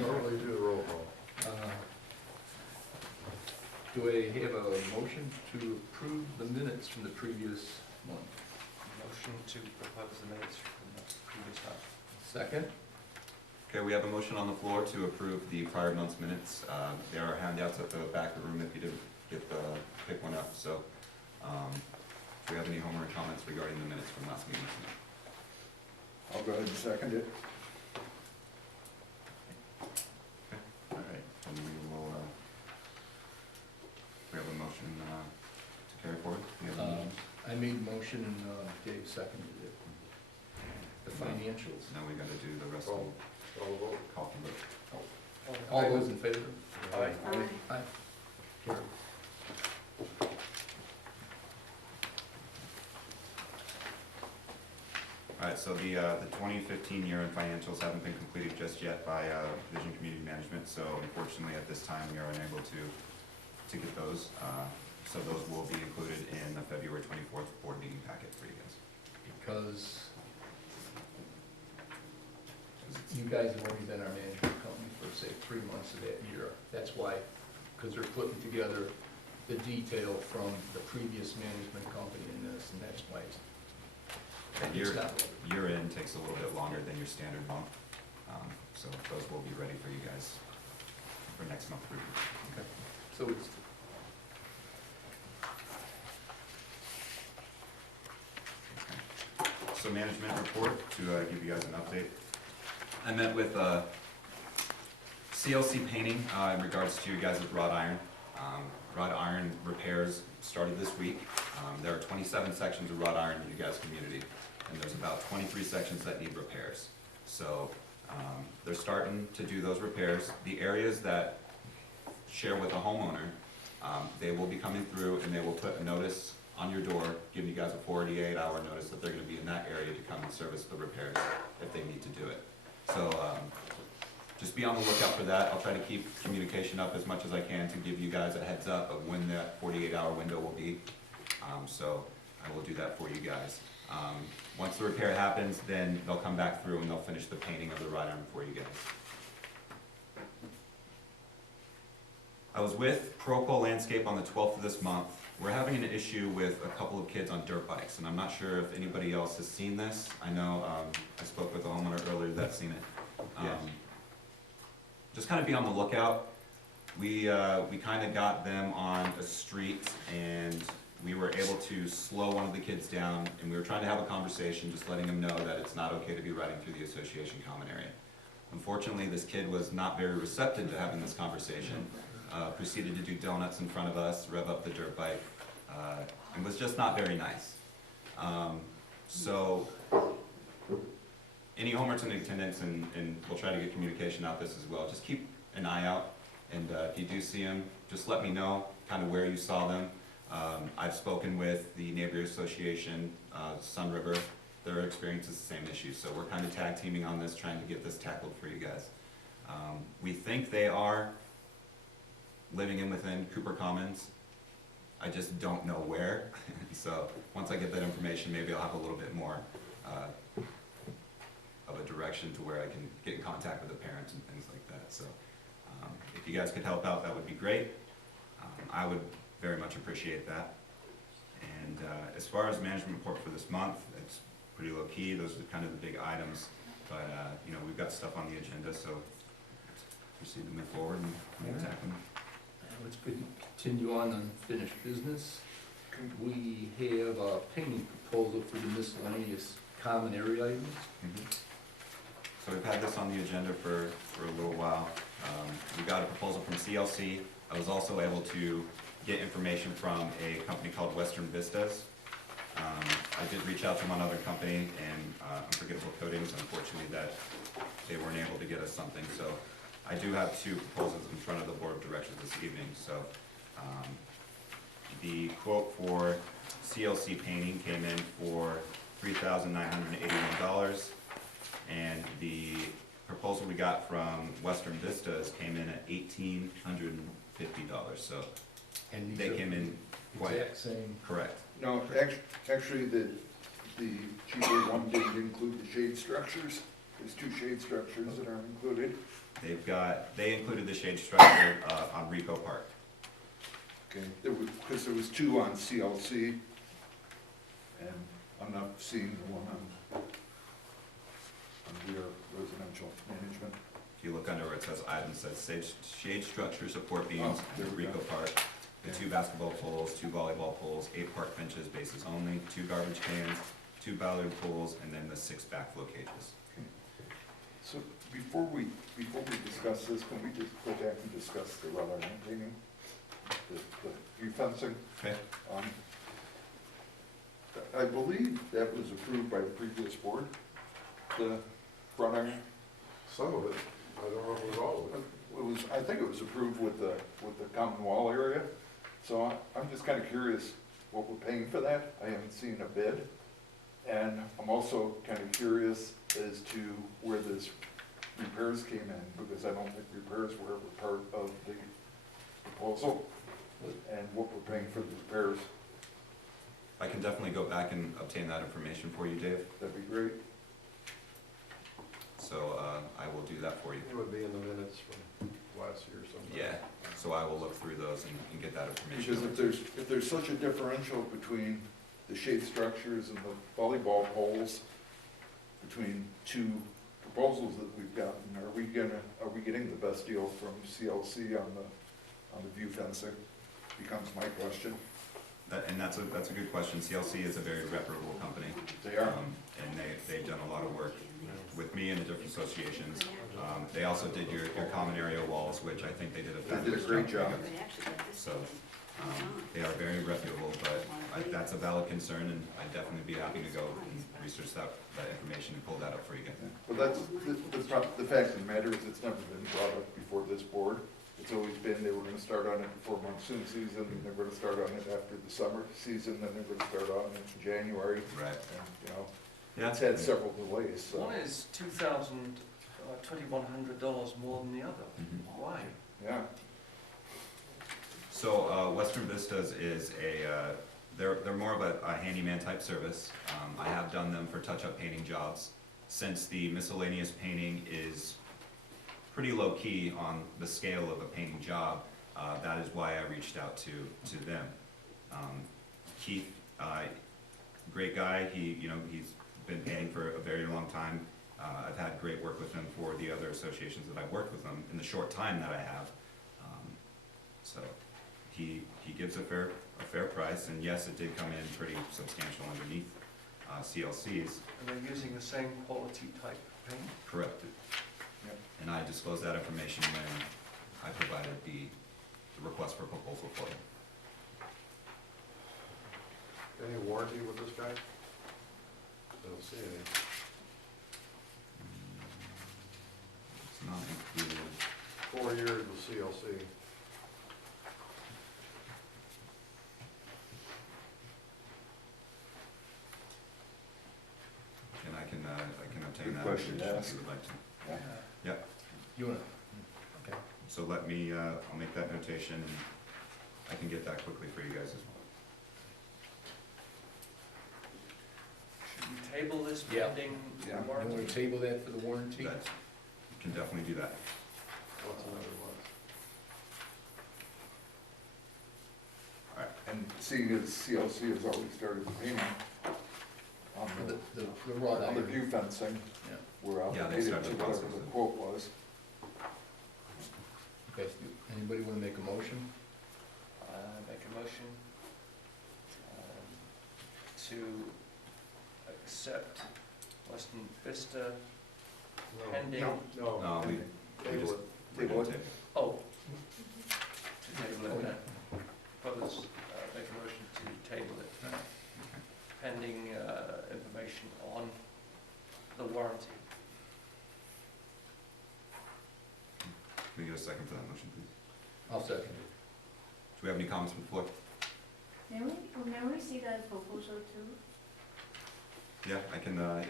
Normally do a roll call. Do I have a motion to approve the minutes from the previous month? Motion to propose the minutes from the previous month. Second? Okay, we have a motion on the floor to approve the prior month's minutes. There are handouts at the back of the room if you didn't pick one up, so, do we have any homework comments regarding the minutes from last meeting tonight? I'll go ahead and second it. All right. And we have a motion, to carry forward? We have a motion? I made motion and Dave seconded it. The financials. Now we gotta do the rest of Call vote. the call for vote. All those in favor? Aye. Aye. Carried. All right, so the 2015 year-end financials haven't been completed just yet by Vision Community Management, so unfortunately at this time we are unable to get those. So those will be included in the February 24th board meeting packet for you guys. Because you guys have only been our management company for, say, 3 months of that year. That's why, because they're putting together the detail from the previous management company in this, and that's why it's Year-end takes a little bit longer than your standard month, so those will be ready for you guys for next month review. Okay. So it's, So management report, to give you guys an update. I met with CLC Painting in regards to you guys with wrought iron. Wrought iron repairs started this week. There are 27 sections of wrought iron in you guys' community, and there's about 23 sections that need repairs. So they're starting to do those repairs. The areas that share with a homeowner, they will be coming through and they will put a notice on your door, giving you guys a 48-hour notice that they're gonna be in that area to come and service the repairs if they need to do it. So just be on the lookout for that. I'll try to keep communication up as much as I can to give you guys a heads up of when that 48-hour window will be. So I will do that for you guys. Once the repair happens, then they'll come back through and they'll finish the painting of the wrought iron for you guys. I was with Proco Landscape on the 12th of this month. We're having an issue with a couple of kids on dirt bikes, and I'm not sure if anybody else has seen this. I know I spoke with a homeowner earlier that's seen it. Yes. Just kind of be on the lookout. We kind of got them on a street, and we were able to slow one of the kids down, and we were trying to have a conversation, just letting them know that it's not okay to be riding through the association common area. Unfortunately, this kid was not very receptive to having this conversation. Proceeded to do donuts in front of us, rev up the dirt bike, and was just not very nice. So any homeowners in attendance, and we'll try to get communication out this as well, just keep an eye out, and if you do see them, just let me know kind of where you saw them. I've spoken with the neighborhood association, Sun River. Their experience is the same issue, so we're kind of tag teaming on this, trying to get this tackled for you guys. We think they are living in within Cooper Commons. I just don't know where. So once I get that information, maybe I'll have a little bit more of a direction to where I can get in contact with the parents and things like that. So if you guys could help out, that would be great. I would very much appreciate that. And as far as management report for this month, it's pretty low key. Those are kind of the big items. But you know, we've got stuff on the agenda, so proceed to move forward and attack them. let's continue on unfinished business. We have a painting proposal for the miscellaneous common area items. So we've had this on the agenda for a little while. We got a proposal from CLC. I was also able to get information from a company called Western Vistas. I did reach out to one other company, and Unforgettable Coatings, unfortunately, that they weren't able to get us something. So I do have two proposals in front of the board of directors this evening. So the quote for CLC painting came in for $3,981, and the proposal we got from Western Vistas came in at $1,850. So And these they are came in quite exact same. correct. No, actually, the cheaper one didn't include the shade structures. there's two shade structures that aren't included. They included the shade structure, on Rico Park. Okay, because there was two on CLC, and I'm not seeing the one on VR residential management. If you look under where it says items, it says shade structure support beams, Oh, there we Rico go. Park, the 2 basketball poles, 2 volleyball poles, 8 park benches, bases only, 2 garbage cans, 2 ballard poles, and then the 6 backflow cages. So before we discuss this, can we just go back and discuss the rubber painting, the view fencing? Okay. I believe that was approved by the previous board, the front iron. Some of it, I don't know if it was all of it. It was, I think it was approved with the common wall area. So I'm just kind of curious what we're paying for that. I haven't seen a bid. And I'm also kind of curious as to where this repairs came in, because I don't think repairs were ever part of the proposal, and what we're paying for the repairs. I can definitely go back and obtain that information for you, Dave. That'd be great. So I will do that for you. It would be in the minutes from last year sometime. Yeah, so I will look through those and get that Because information. if there's such a differential between the shade structures and the volleyball poles, between two proposals that we've gotten, are we getting the best deal from CLC on the view fencing? Becomes my question. And that's a good question. CLC is a very reputable company. They are. And they've done a lot of work with me and the different associations. They also did your common area walls, which I think they did a They did a fabulous great job. job. So, they are very reputable, but that's a valid concern, and I'd definitely be happy to go and research that information and pull that up for you guys. But that's, the fact of the matter is it's never been brought up before this board. It's always been, they were gonna start on it before monsoon season, and they're gonna start on it after the summer season, then they're gonna start on it in January. Right. And, you know, Yeah. it's had several delays, so. One is $2,100 more than the other. Mhm. Why? Yeah, So, Western Vistas is they're more of a handyman type service. I have done them for touch-up painting jobs. Since the miscellaneous painting is pretty low-key on the scale of a painting job, that is why I reached out to them. Keith, great guy, he's been painting for a very long time. I've had great work with him for the other associations that I've worked with him in the short time that I have. So he gives a fair price, and yes, it did come in pretty substantial underneath CLC's. And they're using the same quality type paint? Correct. Yep. And I disclosed that information when I provided the request for proposal for him. Any warranty with this guy? I don't see any. It's not included. 4 years with CLC. And I can obtain Good that question information to if ask. you would like to. yeah. Yep. You wanna, okay. So let me, I'll make that notation, and I can get that quickly for you guys as well. Should we table this Yeah. pending Yeah. You warranty? wanna table that for the warranty? That, you can definitely do that. What's another one? And seeing as CLC has already started the payment on The wrought the iron. view fencing, Yeah. we're Yeah, they obligated started to the whatever process. the quote was. Okay, so anybody wanna make a motion? Make a motion to accept Western Vista No. pending. No. No, we Table just- it. we're Table gonna it. table. Oh, to table it then. Propose, make a motion to table it pending information on the warranty. Can we get a second for that motion, please? I'll second it. Do we have any comments from the floor? May we see that proposal too? Yeah, I can, if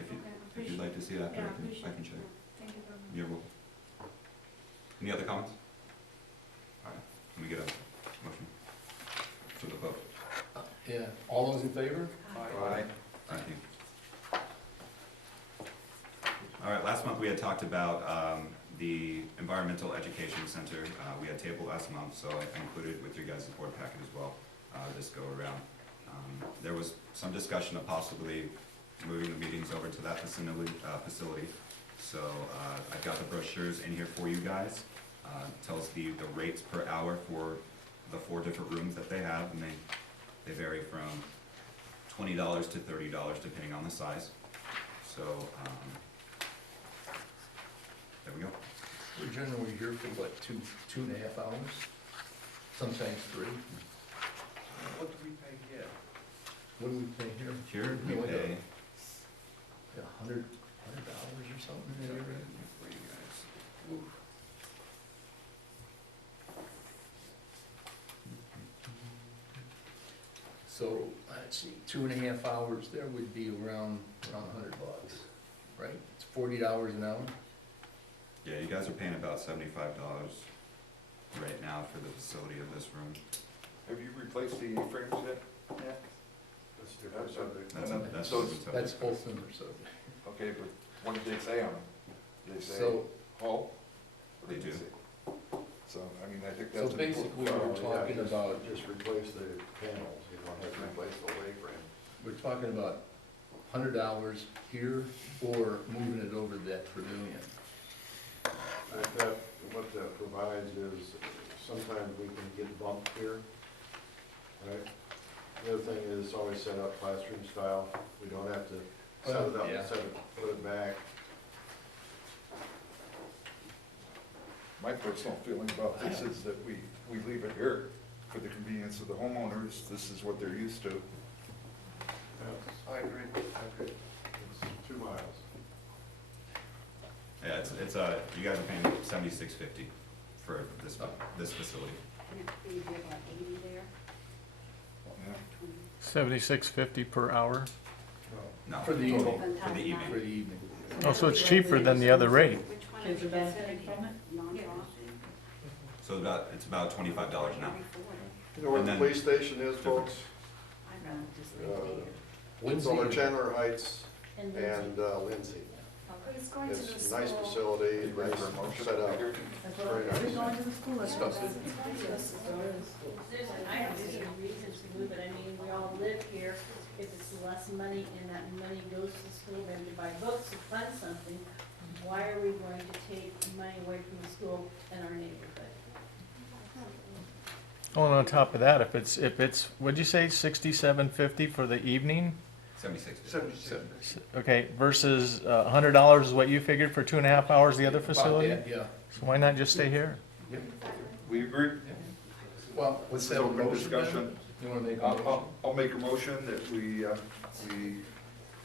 you'd like to see it after, Yeah, I can show you. Thank you very much. You're welcome. Any other comments? All right, can we get a motion for the vote? Yeah, all those in favor? Aye. Thank you. All right, last last month we had talked about the Environmental Education Center. We had tabled last month, so I included with your guys' board packet as well, this go around. There was some discussion of possibly moving the meetings over to that facility. So I've got the brochures in here for you guys. Tells the rates per hour for the 4 different rooms that they have, and they vary from $20 to $30 depending on the size. So there we go. We're generally here for what, 2.5 hours? Sometimes 3. What do we pay here? What do we pay here? Here we Like pay $100 or something in that area? for you guys. Oof. So, let's see, 2.5 hours there would be around $100, right? It's $40 an hour? Yeah, you guys are paying about $75 right now for the facility of this room. Have you replaced the frames yet? Yeah. That's a different subject. That's So- That's both similar subject. Okay, but what did they say on them? Did they say So, hull? What did They do. say? So, I mean, I think so that's an important basically, part. we're talking about, Just replace the panels, you don't have to replace the A-frame. we're talking about $100 here, or moving it over to that pavilion. What that provides is sometimes we can get bumped here, right? The other thing is it's always set up classroom style, we don't have to set it up, Yeah. put it back. My personal feeling about this is that we leave it here for the convenience of the homeowners. This is what they're used to. I agree. It's 2 miles. Yeah, you guys are paying $76.50 for this facility. You get like 80 there? Yeah. 76.50 per hour. No, For the total, evening. for the evening. For the evening. Oh, so it's cheaper than the other rate. Which one Kids is are benefiting from it? Non-profit? So it's about $25 an hour. You know where And the then- police station is, folks? I'd rather just leave it here. It's Wednesday. over Chandler Heights And and Lindsay. Who's going to the It's a school? nice facility, You ready nice for a motion? set up. That's what Very I'm nice. going to the school. Discuss it. I don't see any reason to move it, I mean, we all live here, if it's less money and that money goes to school, maybe to buy books or fund something, why are we going to take money away from the school and our neighborhood? Oh, and on top of that, if it's, what'd you say, 67.50 for the evening? $76.50. Okay, versus $100 is what you figured for 2.5 hours the other About facility? that, yeah. So why not just stay here? We agree? Well, let's This is have a open motion then. discussion. You wanna make a motion? I'll make a motion that we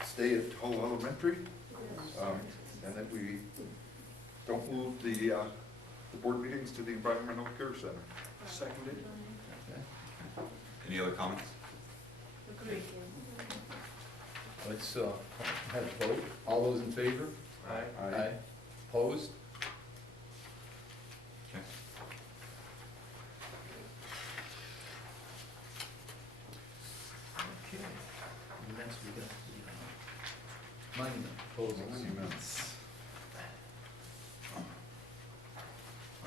stay at Hull Elementary, and that we don't move the board meetings to the Environmental Care Center. Seconded. Okay. Any other comments? Agreed. Let's have a vote. All those in favor? Aye. Opposed? Okay. Okay. Next we got the monument proposals. Monuments.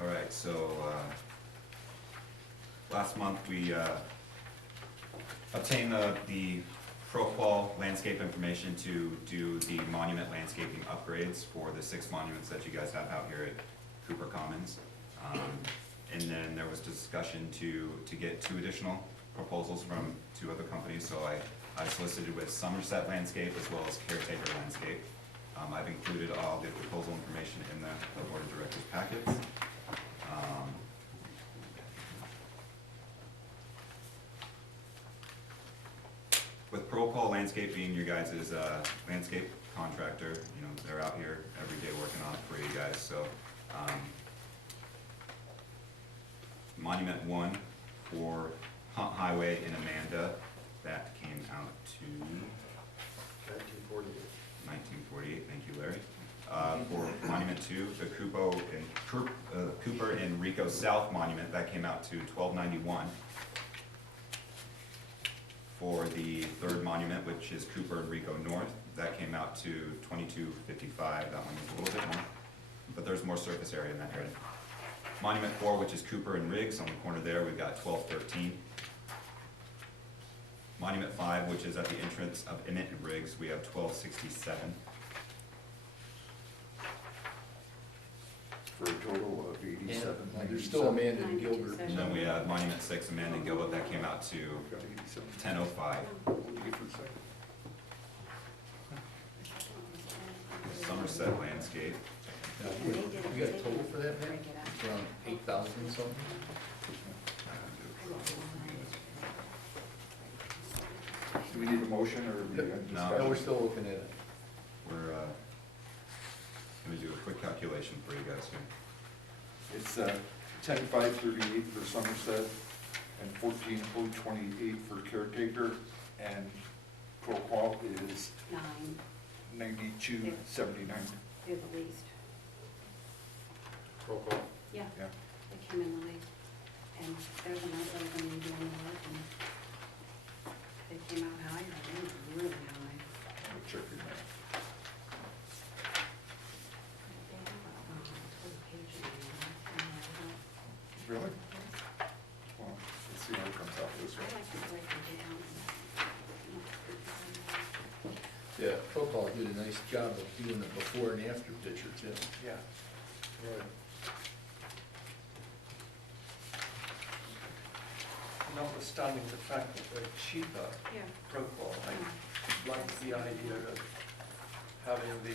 All right, so last month we obtained the pro-qual landscape information to do the monument landscaping upgrades for the 6 monuments that you guys have out here at Cooper Commons. And then there was discussion to get 2 additional proposals from 2 other companies. So I solicited with Somerset Landscape as well as Caretaker Landscape. I've included all the proposal information in the board of directors packets. With Pro-Qual Landscape being your guys' landscape contractor, you know, they're out here every day working on it for you guys, so. Monument 1 for Hunt Highway in Amanda, that came out to 1948, thank you, Larry. For Monument 2, the Cooper and Rico South Monument, that came out to $12.91. For the 3rd monument, which is Cooper and Rico North, that came out to 2255. That one was a little bit more, but there's more surface area in that area. Monument 4, which is Cooper and Riggs, on the corner there, we've got 1213. Monument 5, which is at the entrance of Emmett and Riggs, we have 1267. For a total of 87. And there's still Amanda and Gilbert. And then we have Monument 6, Amanda and Gilbert, that came out to We've got 87. 1005. What did you get for the second? Somerset Landscape, You got a total for that, man? It's around 8,000 something? Do we need a motion or are we in No. No, we're discussion? still looking at it. we're, let me do a quick calculation for you guys here. It's 10,538 for Somerset and 14,028 for caretaker, and pro qual is 9279. They're the least. Roll call. Yeah, Yeah. they came in the least. And there's another one doing the work and they came out higher, they were really high. I'll check your math. They have a total page in there. Really? Well, let's see how it comes out this I way. like to break it down. Yeah, Procol did a nice job of doing the before and after picture too. Yeah. Right. Notwithstanding the fact that they're cheaper, Yeah. Procol, I like the idea of having the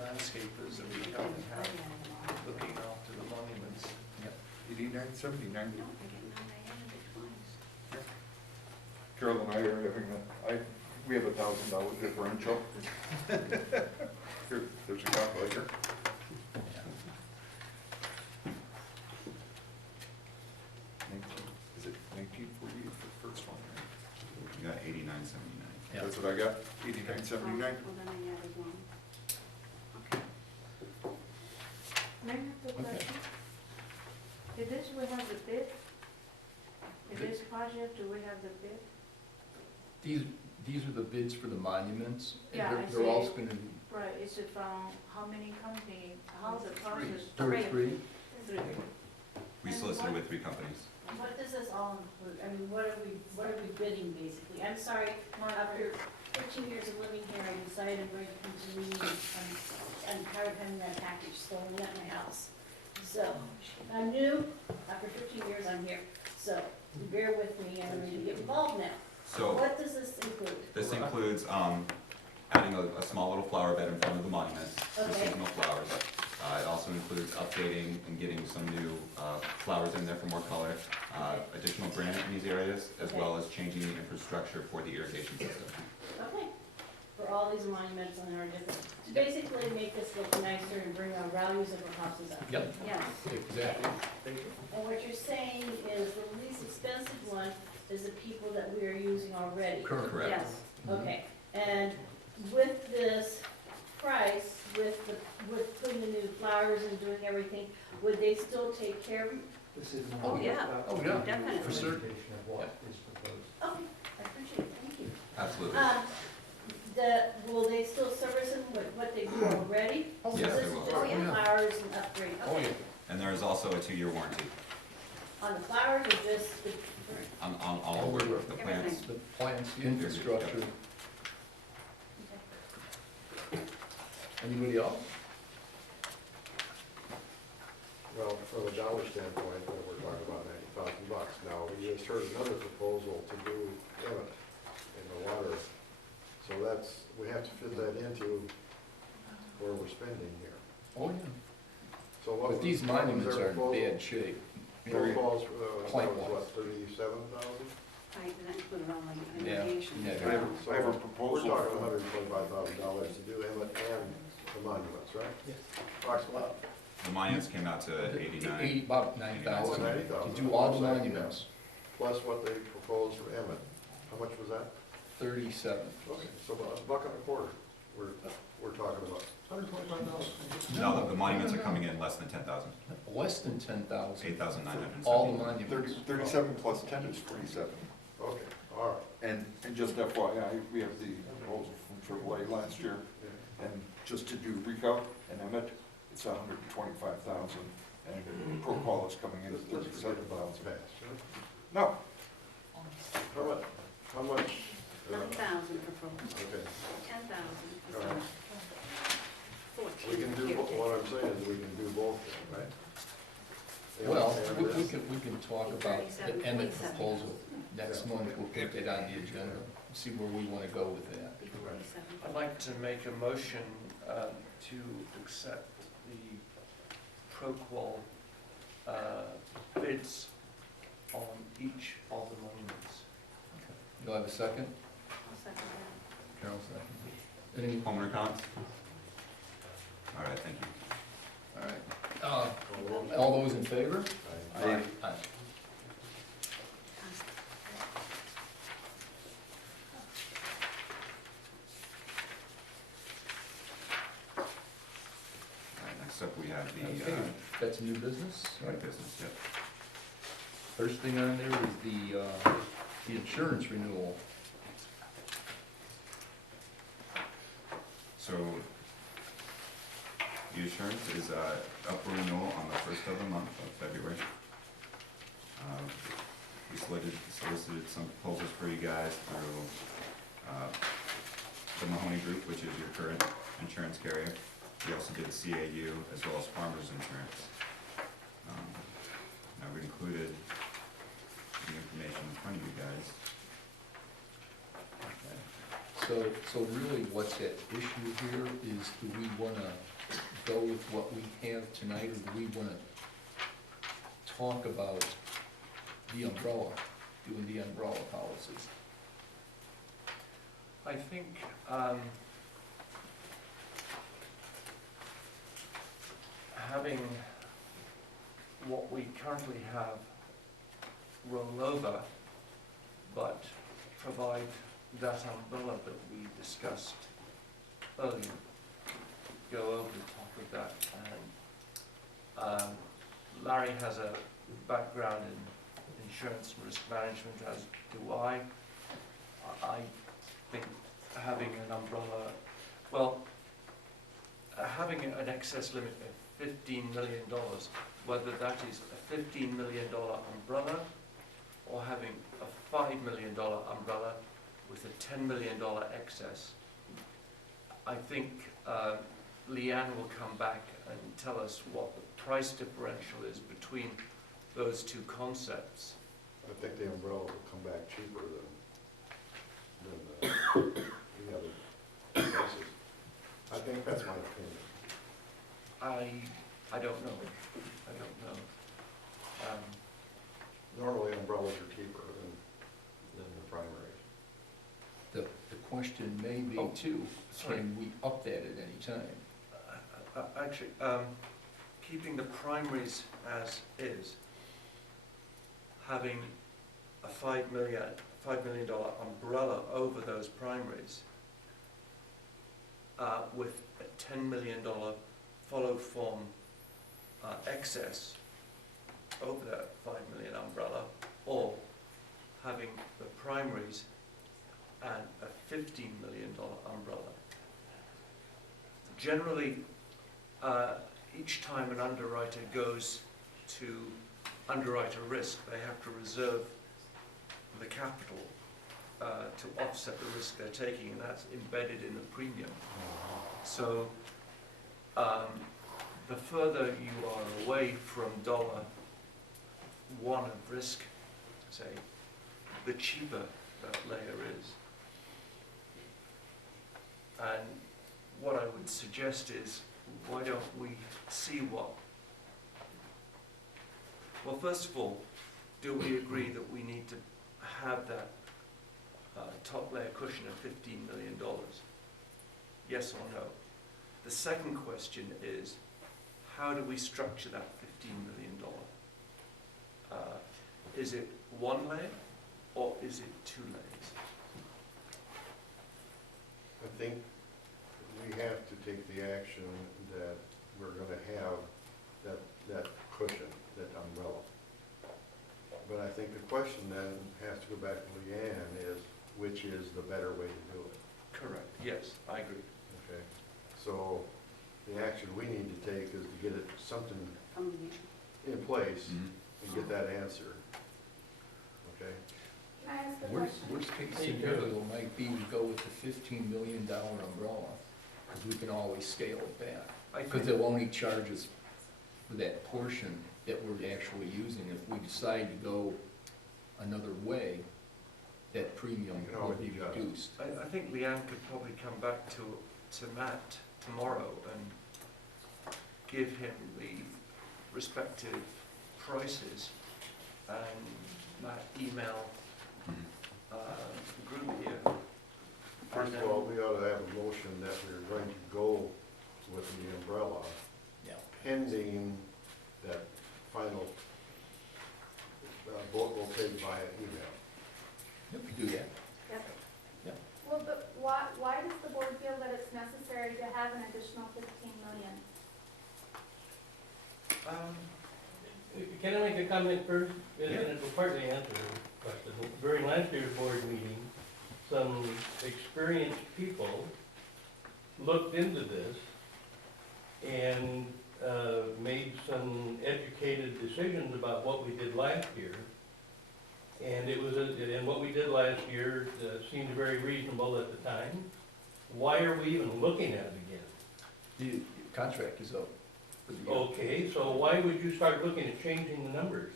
landscapers that we currently have looking after the monuments. 8979. No, I didn't know they added it twice. Carol and I are having we have $1,000 differential. Here, there's a calculator. Is it 1948 for the first one? Right? We got 8979. Yeah. That's what I got, 8979. Well, then I added one. Okay. May I have the Okay. question? Did this, we have the bid? In this project, do we have the bid? These are the bids for the monuments. and Yeah, I They're all see. gonna, Right, is it from how many company, how's the process? there are three. Three. We solicited with 3 companies. What does this all include? I mean, what are we bidding basically? I'm sorry, after 15 years of living here, I decided I'm going to continue, I'm tired of having that package stolen at my house. So, I'm new, after 15 years I'm here, so bear with me, I'm ready to get involved now. So What does this include? this includes adding a small little flower bed in front of the monuments for Okay. seasonal flowers. It also includes updating and getting some new flowers in there for more color, additional granite in these areas, as well as changing the infrastructure for the irrigation system. Okay, for all these monuments and our different, to basically make this look nicer and bring our values of our houses up. Yep, Yes. exactly. And what you're saying is the least expensive one is the people that we are using already? Correct. Yes, Mhm. okay. And with this price, with putting the new flowers and doing everything, would they still take care of? This is. Oh, yeah. Oh, yeah. Definitely. For certain. Presentation of what is proposed. Okay, I appreciate it, thank you. Absolutely. Will they still service them with what they do already? Oh, Yes, So they this is will. just Oh, yeah. flowers and upgrade, Oh, okay. yeah. And there is also a 2-year warranty On the flowers or just the, on all of the plants. The plants, the infrastructure. Anybody else? Well, from a dollar standpoint, we're talking about $90,000. Now, we just heard another proposal to do Emmett in the water. So that's, we have to fit that into where we're spending here. Oh, yeah. So what But was- these what was monuments their are in proposal? bad shape. Proposals, that was Plant-wise. what, 37,000? That included all my Yeah, irrigation. yeah. I have a So proposal. we're talking $125,000 to do Emmett and the monuments, right? Approximately. The monuments came out to 89. About 9,000 to 90,000. do all the monuments. Plus what they proposed for Emmett. How much was that? 37. Okay, so about $1.25, we're talking about. $125,000. No, the monuments are coming in less than 10,000, Less than 10,000. 8,970. All the monuments. 37 plus 10 is 47. Okay, all right. And just FYI, we have the proposal from AAA last year. And just to do Rico and Emmett, it's $125,000, and Pro is coming in at $37,000. No, How much? 9,000 proposed, Okay, 10,000 all for right. some. We can do, what I'm saying is we can do both, right? Well, And we this- we can talk about the Emmett proposal. Next month, we'll put that on the agenda, see where we want to go with that. Be 47. I'd like to make a motion to accept the Proqual bids on each of the monuments. You'll have a second? I'll second that. Carol, second. Any, Homeowner comments? All right, thank you. all right. All those in favor? Aye. Aye. All right, next up, we have the, Okay, that's new business, right right? business, yep. First thing on there is the insurance renewal. So, the insurance is up for renewal on the first of the month of February. We solicited some proposals for you guys through the Mahoney Group, which is your current insurance carrier. We also did CAU as well as Farmers Insurance. Now, we included the information in front of you guys. So really what's at issue here is, do we wanna go with what we have tonight, or do we wanna talk about the umbrella, doing the umbrella policies? I think having what we currently have roll over, but provide that umbrella that we discussed earlier, go over the top of that. And Larry has a background in insurance and risk management, as do I. I think having an umbrella, well, having an excess limit of $15 million, whether that is a $15 million umbrella or having a $5 million umbrella with a $10 million excess, I think Leanne will come back and tell us what the price differential is between those two concepts. I think the umbrella will come back cheaper than the other prices. I think that's my opinion. I don't know. I don't know. Normally umbrellas are cheaper than the primaries. The question may be Oh, too, sorry. can we up that at any time? Actually, keeping the primaries as is, having a $5 million umbrella over those primaries, with a $10 million followed form excess over that $5 million umbrella, or having the primaries and a $15 million umbrella. Generally, each time an underwriter goes to underwrite a risk, they have to reserve the capital to offset the risk they're taking, and that's embedded in the premium. So the further you are away from $1 of risk, say, the cheaper that layer is. And what I would suggest is, why don't we see what... Well, first of all, do we agree that we need to have that top layer cushion of $15 million? Yes or no? The second question is, how do we structure that $15 million? Is it one layer or is it two layers? I think we have to take the action that we're gonna have that cushion, that umbrella. But I think the question then has to go back to Leanne is, which is the better way to do it? Correct. Yes, I agree. Okay, so the action we need to take is to get it, something From the, in place Mhm. and get that answer. Okay? Can I ask a Worst, question? worst case scenario might be we go with the $15 million umbrella, because we can always scale it back. I Because think, they'll only charge us for that portion that we're actually using. If we decide to go another way, that premium You can will always be adjust. reduced. I think Leanne could probably come back to Matt tomorrow and give him the respective prices, and Matt email group here. First of all, we ought to have a motion that we're going to go with the umbrella Yeah. pending that final vote will take via email. Yep, we do that. Yep. Well, but why does the board feel that it's necessary to have an additional 15 million? Can I make a comment first? And it will partly answer the question. During last year's board meeting, some experienced people looked into this and made some educated decisions about what we did last year. And it was, and what we did last year seemed very reasonable at the time. Why are we even looking at it again? The contract is up for the year. Okay, so why would you start looking at changing the numbers?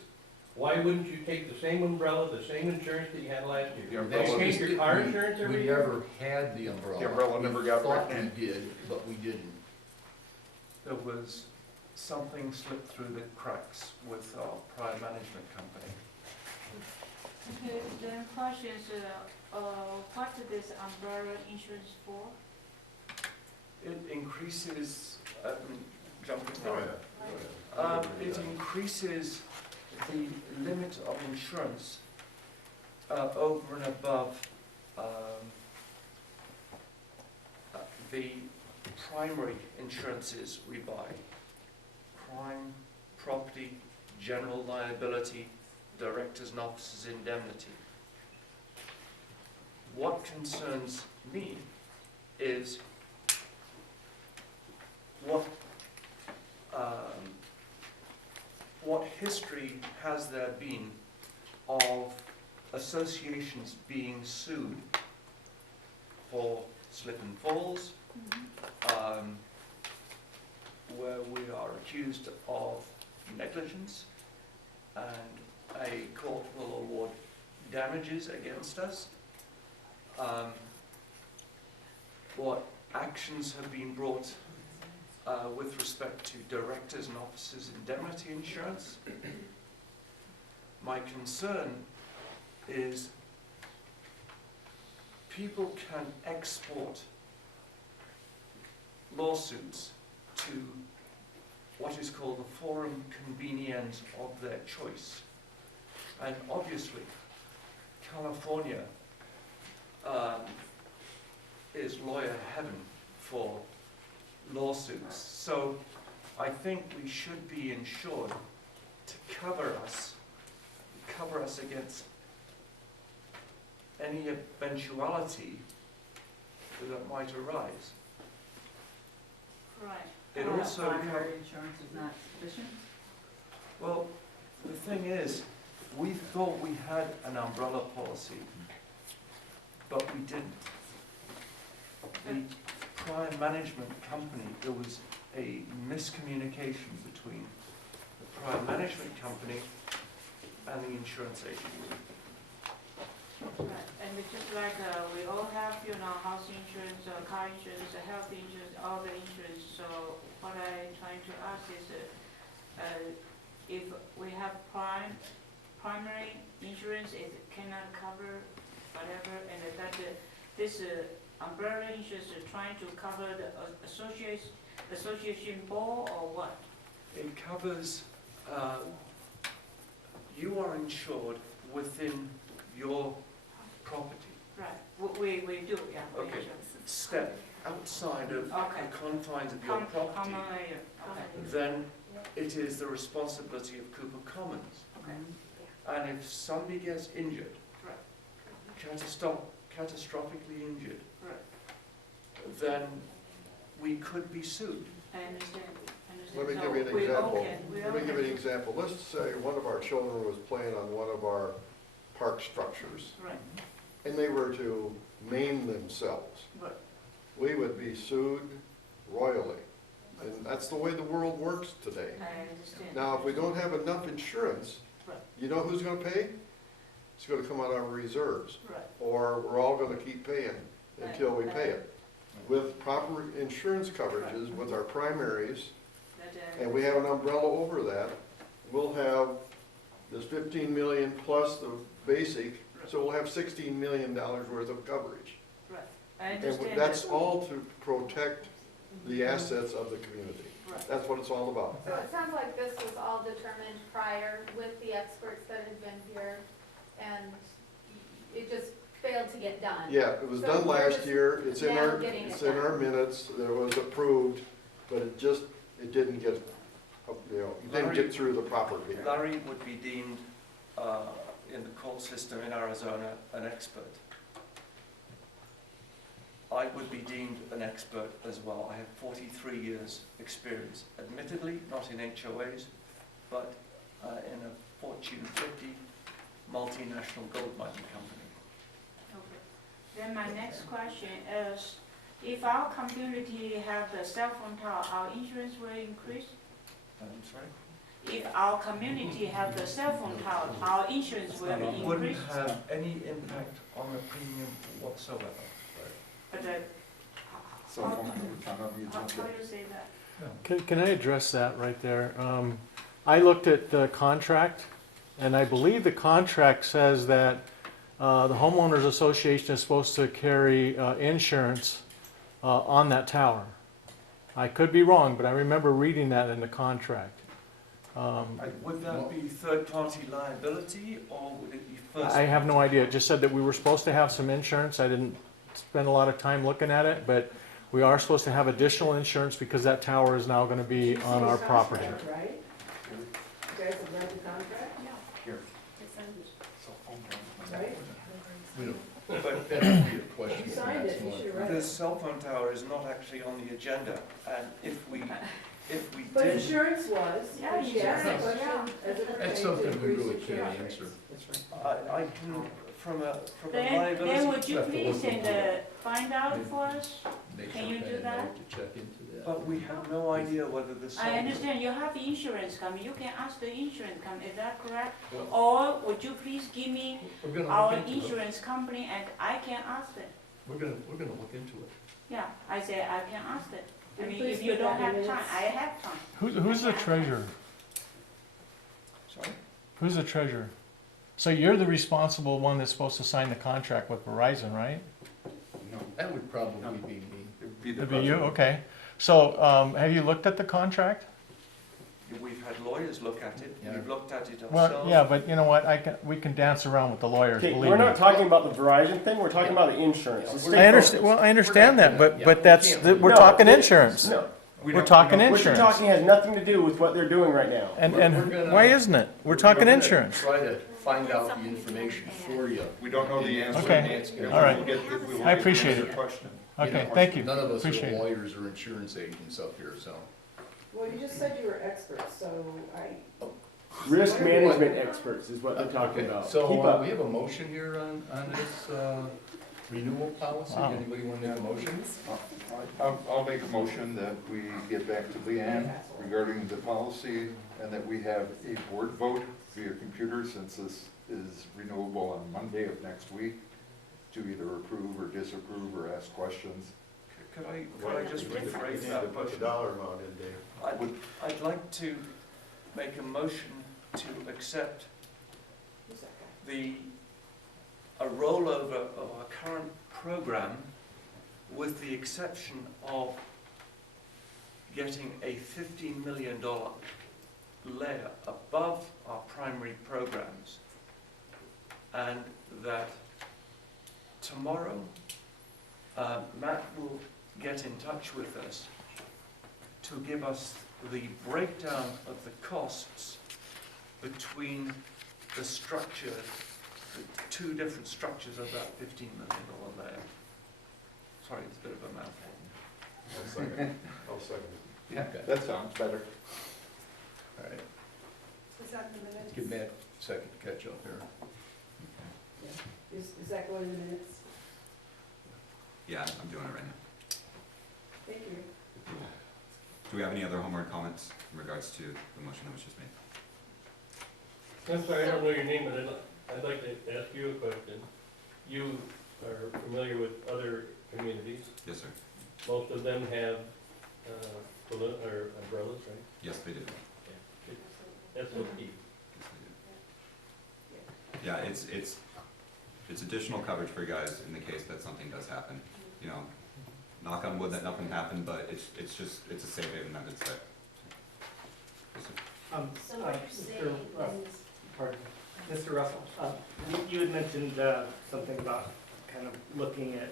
Why wouldn't you take the same umbrella, the same insurance that you had last The year? umbrella They change your car insurance every We year? never had the umbrella. The umbrella never We got thought written in. we did, but we didn't. There was something slipped through the cracks with our prior management company. Okay, then question is, what is this umbrella insurance for? It increases, jumping Go now. ahead. It increases the limit of insurance over and above the primary insurances we buy. Crime, property, general liability, directors and officers indemnity. What concerns me is what history has there been of associations being sued for slip and falls, where we are accused of negligence, and a court will award damages against us? What actions have been brought with respect to directors and officers' indemnity insurance? My concern is people can export lawsuits to what is called the forum conveniens of their choice. And obviously, California is lawyer heaven for lawsuits. So I think we should be insured to cover us against any eventuality that might arise. Right. It also primary insurance is not sufficient? Well, the thing is, we thought we had an umbrella policy, but we didn't. The prior management company, there was a miscommunication between the prior management company and the insurance agent. Right, and it's just like, we all have, house insurance, car insurance, health insurance, all the insurance, so what I'm trying to ask is, if we have primary insurance, it cannot cover whatever, and that, this umbrella insurance is trying to cover the association ball, or what? It covers, you are insured within your property. Right, we do, yeah. we Okay. insure. Step outside of Okay. the confines of your property, Common area, okay. then it is the responsibility of Cooper Commons. Okay. And if somebody gets injured, Right. catastrophically injured, Right. then we could be sued. I understand. Let me So give you an we all example. can- we Let all me give can- you an example. Let's say one of our children was playing on one of our park structures, Right, and they were to maim themselves. right. We would be sued royally. And that's the way the world works today. I understand. Now, if we don't have enough insurance, Right. you know who's gonna pay? It's gonna come out of our reserves, Right, or we're all gonna keep paying until we pay it. With proper insurance coverages, with our primaries, that, and we have an umbrella over that, we'll have this 15 million plus the basic, so we'll have $16 million worth of coverage. right. I And understand that's that. all to protect the assets of the community. Right. That's what it's all about. So it sounds like this was all determined prior with the experts that had been here, and it just failed to get done. Yeah, it was So done we're last just year, it's in now our, getting it's it in our done. minutes, it was approved, but it didn't get, it didn't get through the proper gate. Larry would be deemed, in the court system in Arizona, an expert. I would be deemed an expert as well. I have 43 years' experience, admittedly not in HOAs, but in a Fortune 50 multinational gold mining company. Okay. Then my next question is, if our community have the cell phone tower, our insurance will increase? I'm sorry? If our community have the cell phone tower, our insurance will It wouldn't increase? have any impact on the premium whatsoever. But, So, how kind of the how agenda. you say that? Can I address that right there? I looked at the contract, and I believe the contract says that the homeowners association is supposed to carry insurance on that tower. I could be wrong, but I remember reading that in the contract. Would that be third-party liability, or would it be first? I have no idea. It just said that we were supposed to have some insurance. I didn't spend a lot of time looking at it, but we are supposed to have additional insurance because that tower is now going to be on our property. Right? You guys have read the contract? Here. It's under- Cell phone tower. Right? We don't, But that would be a question You for signed next it, you month. should have read the it. cell phone tower is not actually on the agenda, and if we But did, insurance was, Yeah, and she asked the insurance, question as it That's pertains to something we increased really can't insurance answer. rates. I can, from a Then liability, would you Have to please look into send find out for us? Make Can sure you do Ken and that? Mike to check into that. but we have no idea whether the cell. I understand you have insurance company, you can ask the insurance company, is that correct? Well, Or would you please give me We're gonna our look into it. insurance company and I can ask them? We're gonna look into it. Yeah, I say I can ask them. I mean, Please if you put don't that have in time, minutes. I have time. Who's the treasurer? Sorry? Who's the treasurer? So you're the responsible one that's supposed to sign the contract with Verizon, right? No, That would probably be me. it would be the It'd be you, president. okay. So, have you looked at the contract? We've had lawyers look at it, Yeah. we've looked at it Well, ourselves. yeah, but you know what, we can dance around with the lawyers, Okay, believe we're me. not talking about the Verizon thing, we're talking about the insurance. Yeah, Let's we're- stay I understand, focused. well, I understand that, but, Yeah, but we that's, can't- we're No, talking it- insurance. No, We're talking what you're insurance. talking has nothing to do with what they're doing right now. And, We're and gonna- why isn't it? We're talking insurance. Try to find out the information for you. We don't know the answer. Okay, And all right. we'll get the- we will I get the appreciate answer it. question. Okay, thank you. None of us Appreciate are it. lawyers or insurance agents up here, so. Well, you just said you were experts, so Risk management experts is what they're talking Okay, about. so Keep up. we have a motion here on this renewal policy. Wow. Anybody want to make a motion? I'll make a motion that we get back to Leanne regarding the policy and that we have a board vote via computer since this is renewable on Monday of next week to either approve or disapprove or ask questions. Could I just We need to rephrase put that the motion? dollar amount in, Dave. I'd like to make a motion to accept a rollover of our current program with the exception of getting a $15 million layer above our primary programs, and that tomorrow Matt will get in touch with us to give us the breakdown of the costs between the structure, the two different structures of that $15 million layer. Sorry, it's a bit of a mouthful. I'll second it. Yeah, Okay. that sounds better. All right, Is that in the minutes? let's give Matt a second to catch up here. Is that going in the minutes? Yeah, I'm doing it right now. Thank you. Do we have any other homework comments in regards to the motion that was just made? I'm sorry, I don't know your name, but I'd like to ask you a question. You are familiar with other communities. Yes, sir. Most of them have, or umbrellas, right? Yes, they do. SOP. Yes, they do. Yeah, it's additional coverage for you guys in the case that something does happen. You know, knock on wood that nothing happened, but it's a safe haven that it's there. Yes, sir. So what you're saying is, Pardon, Mr. Russell, you had mentioned something about kind of looking at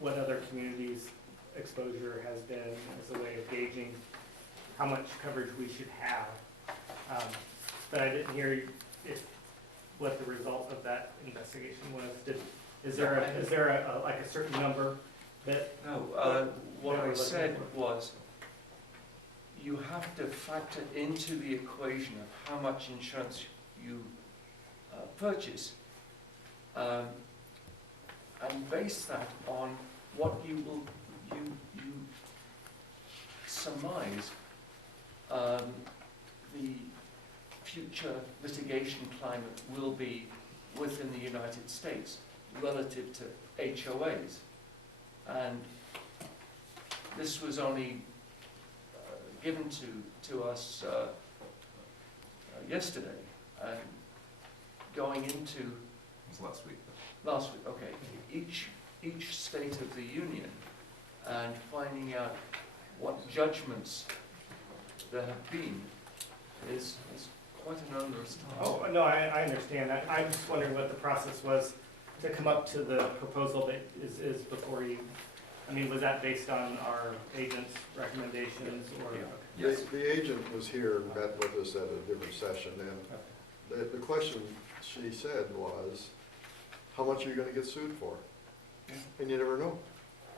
what other communities' exposure has been as a way of gauging how much coverage we should have. But I didn't hear what the result of that investigation was. Is there like a certain number that? No, what that we're I looking said for? was, you have to factor into the equation of how much insurance you purchase, and base that on what you surmise the future litigation climate will be within the United States relative to HOAs. And this was only given to us yesterday, and going into It was last week. last week, okay, each state of the union, and finding out what judgments there have been is quite an onerous task. Oh, no, I understand. I'm just wondering what the process was to come up to the proposal that is before you. I mean, was that based on our agent's recommendations or? Yeah. Yes. The agent was here and met with us at a different session, and the question she said was, how much are you gonna get sued for? Yeah. And you never know.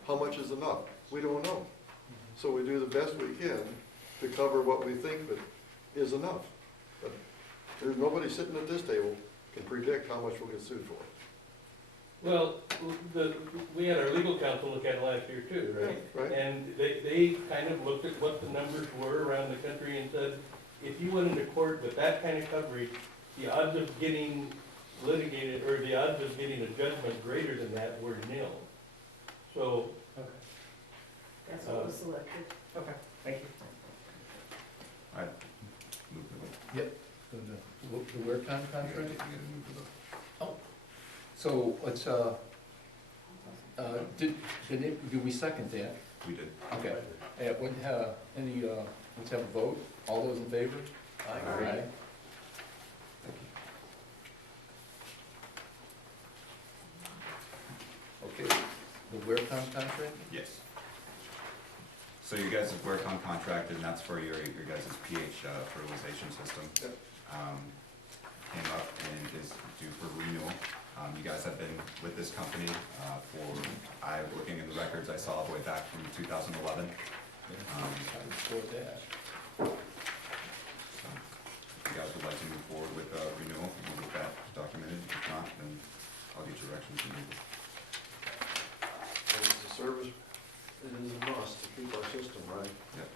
How much is enough? We don't know. So we do the best we can to cover what we think that is enough. But there's nobody sitting at this table can predict how much we'll get sued for. Well, we had our legal counsel look at it last year too, right? Right? And they kind of looked at what the numbers were around the country and said, if you went into court with that kind of coverage, the odds of getting litigated, or the odds of getting a judgment greater than that were nil. So, Okay, That's what was selected. okay, thank you. All right. Move to vote. The WareCon You gotta contract? move to vote. So let's, did we second that? We did. Okay. Let's have a vote. All those in favor? Aye. Okay, the WareCon contract? Yes. So you guys' WareCon contract, and that's for your guys' pH fertilization system. Yep. Came up and is due for renewal. You guys have been with this company looking in the records, I saw all the way back from 2011. I would support that. So if you guys would like to move forward with renewal, we'll get that documented. If not, then I'll get directions from you. And it's a service, it is a must to keep our system running. Yep.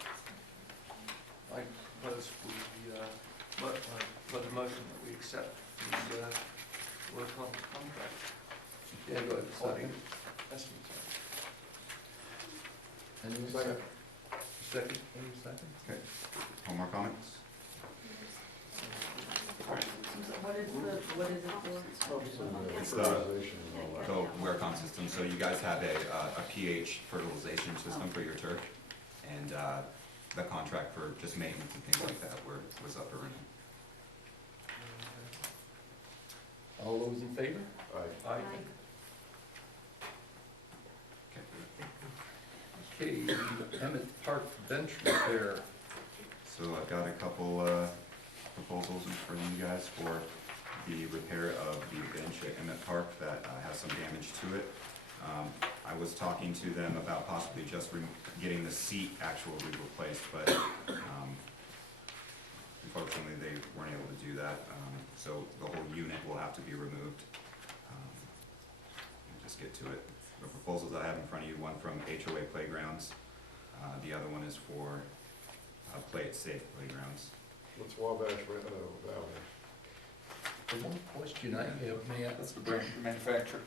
I propose for the motion that we accept the work on the contract. Yeah, go ahead, second. Estimates. Any Second. Second, any second? Okay. One more comments? What is it for? It's Fertilization and all that. The WareCon system, so you guys have a pH fertilization system for your turf, and the contract for just maintenance and things like that was up for renewal. All those in favor? Aye. Aye. Okay, Emmett Park bench repair. So I've got a couple proposals for you guys for the repair of the bench at Emmett Park that has some damage to it. I was talking to them about possibly just getting the seat actually replaced, but unfortunately they weren't able to do that. So the whole unit will have to be removed. Just get to it. The proposals I have in front of you, one from HOA Playgrounds, the other one is for Play It Safe Playgrounds. What's Wabash Valley? The one question I have, may I, That's the brand manufacturer.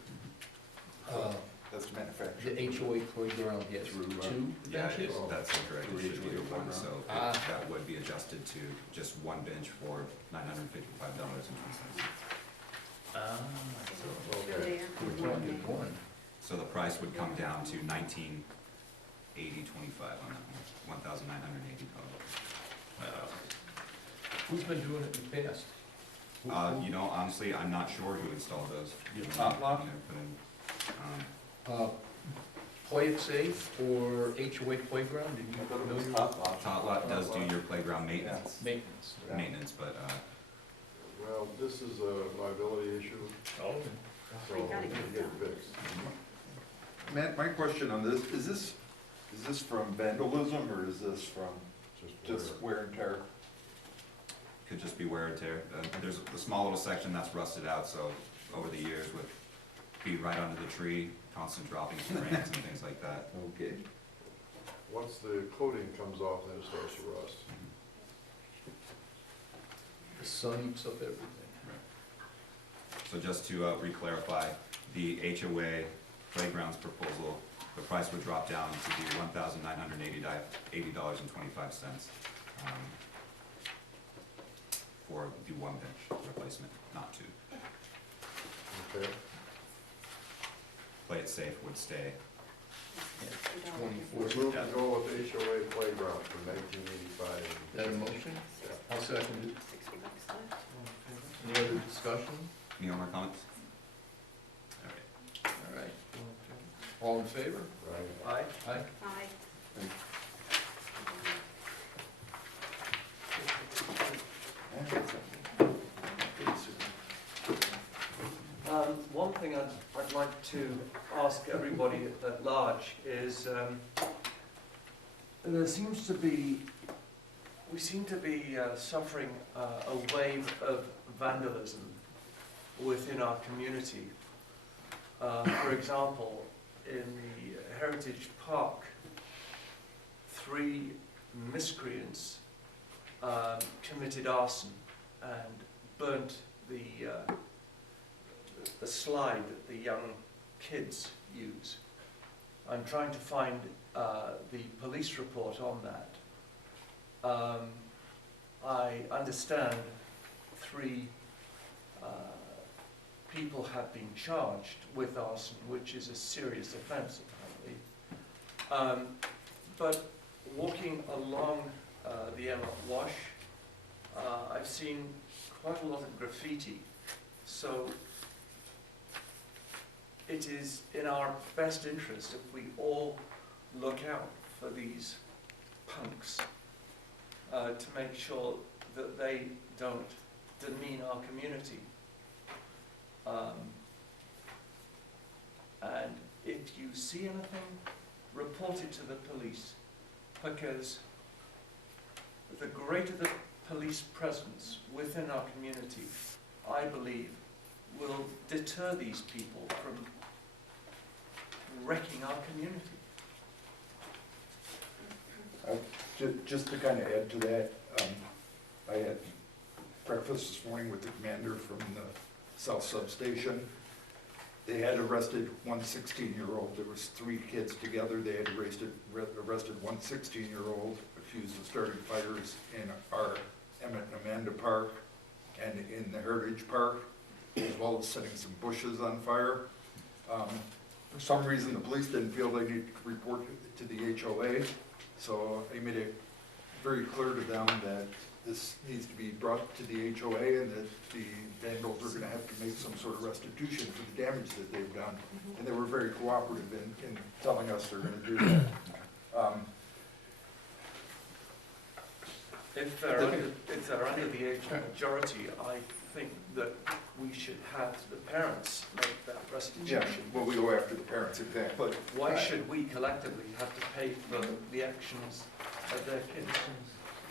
That's the the manufacturer. HOA playground has two Yeah, benches? that's incorrect. It should be one, so that would be adjusted to just one bench for $955.20. Two there. We're talking one. So the price would come down to $1980.25 on that one, $1,980. Who's been doing it in the past? You know, honestly, I'm not sure who installed those. Top Lot? Play It Safe or HOA Playground, did you know your Tot Lot does do your playground maintenance, maintenance? but, Well, this is a liability issue, Oh. so We we gotta need get to it get it fixed. Matt, my question on this, is this from vandalism or is this from just wear and tear? could just be wear and tear. There's a small little section that's rusted out, so over the years with being right under the tree, constant droppings and rains and things like that. Okay. Once the coating comes off, then it starts to rust. The sun eats up everything. So just to re-clarify, the HOA Playgrounds proposal, the price would drop down to be $1,980.25 for the one bench replacement, not two. Okay, Play It Safe would stay. we'll move to go with HOA playground for 1985. Is that a motion? Yeah. I'll second it. $60 left. Any other discussion? Any more comments? All right. All right. All in favor? Right. Aye. Aye. Aye. One thing I'd like to ask everybody at large is, there seems to be, we seem to be suffering a wave of vandalism within our community. For example, in the Heritage Park, 3 miscreants committed arson and burnt the slide that the young kids use. I'm trying to find the police report on that. I understand 3 people have been charged with arson, which is a serious offence apparently. But walking along the Emmett Wash, I've seen quite a lot of graffiti. So it is in our best interest if we all look out for these punks to make sure that they don't demean our community. And if you see anything, report it to the police, because the greater the police presence within our community, I believe, will deter these people from wrecking our community. Just to kind of add to that, I had breakfast this morning with the commander from the South Substation. They had arrested one 16-year-old. There was 3 kids together. They had arrested one 16-year-old accused of starting fires in our Emmett and Amanda Park and in the Heritage Park, as well as setting some bushes on fire. For some reason, the police didn't feel they needed to report it to the HOA, so I made it very clear to them that this needs to be brought to the HOA and that the vandals are gonna have to make some sort of restitution for the damage that they've done. And they were very cooperative in telling us they're gonna do that. If they're under the age of majority, I think that we should have the parents make that Yeah, restitution. well, we go after the parents, exactly. But why Right. should we collectively have to pay for the actions of their kids?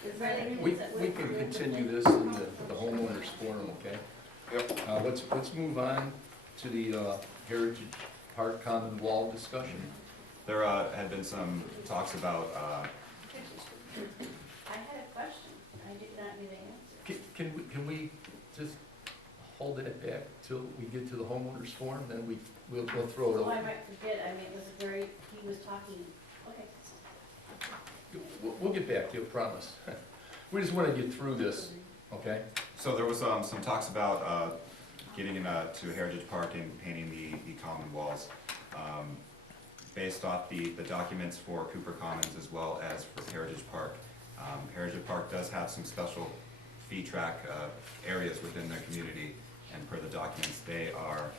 Is that any- We is that we what can you're continue thinking? this in the homeowners forum, okay? Yep. Let's move on to the Heritage Park Common Wall discussion. There had been some talks about, I had a question, I did not get an answer. Can we just hold that back till we get to the homeowners forum, then we'll throw it Oh, I over. might forget, I mean, it was very, he was talking, okay. We'll get back to you, promise. We just wanna get through this, okay? so there was some talks about getting to Heritage Park and painting the common walls. Based off the documents for Cooper Commons as well as for Heritage Park. Heritage Park does have some special fee track areas within their community, and per the documents, they are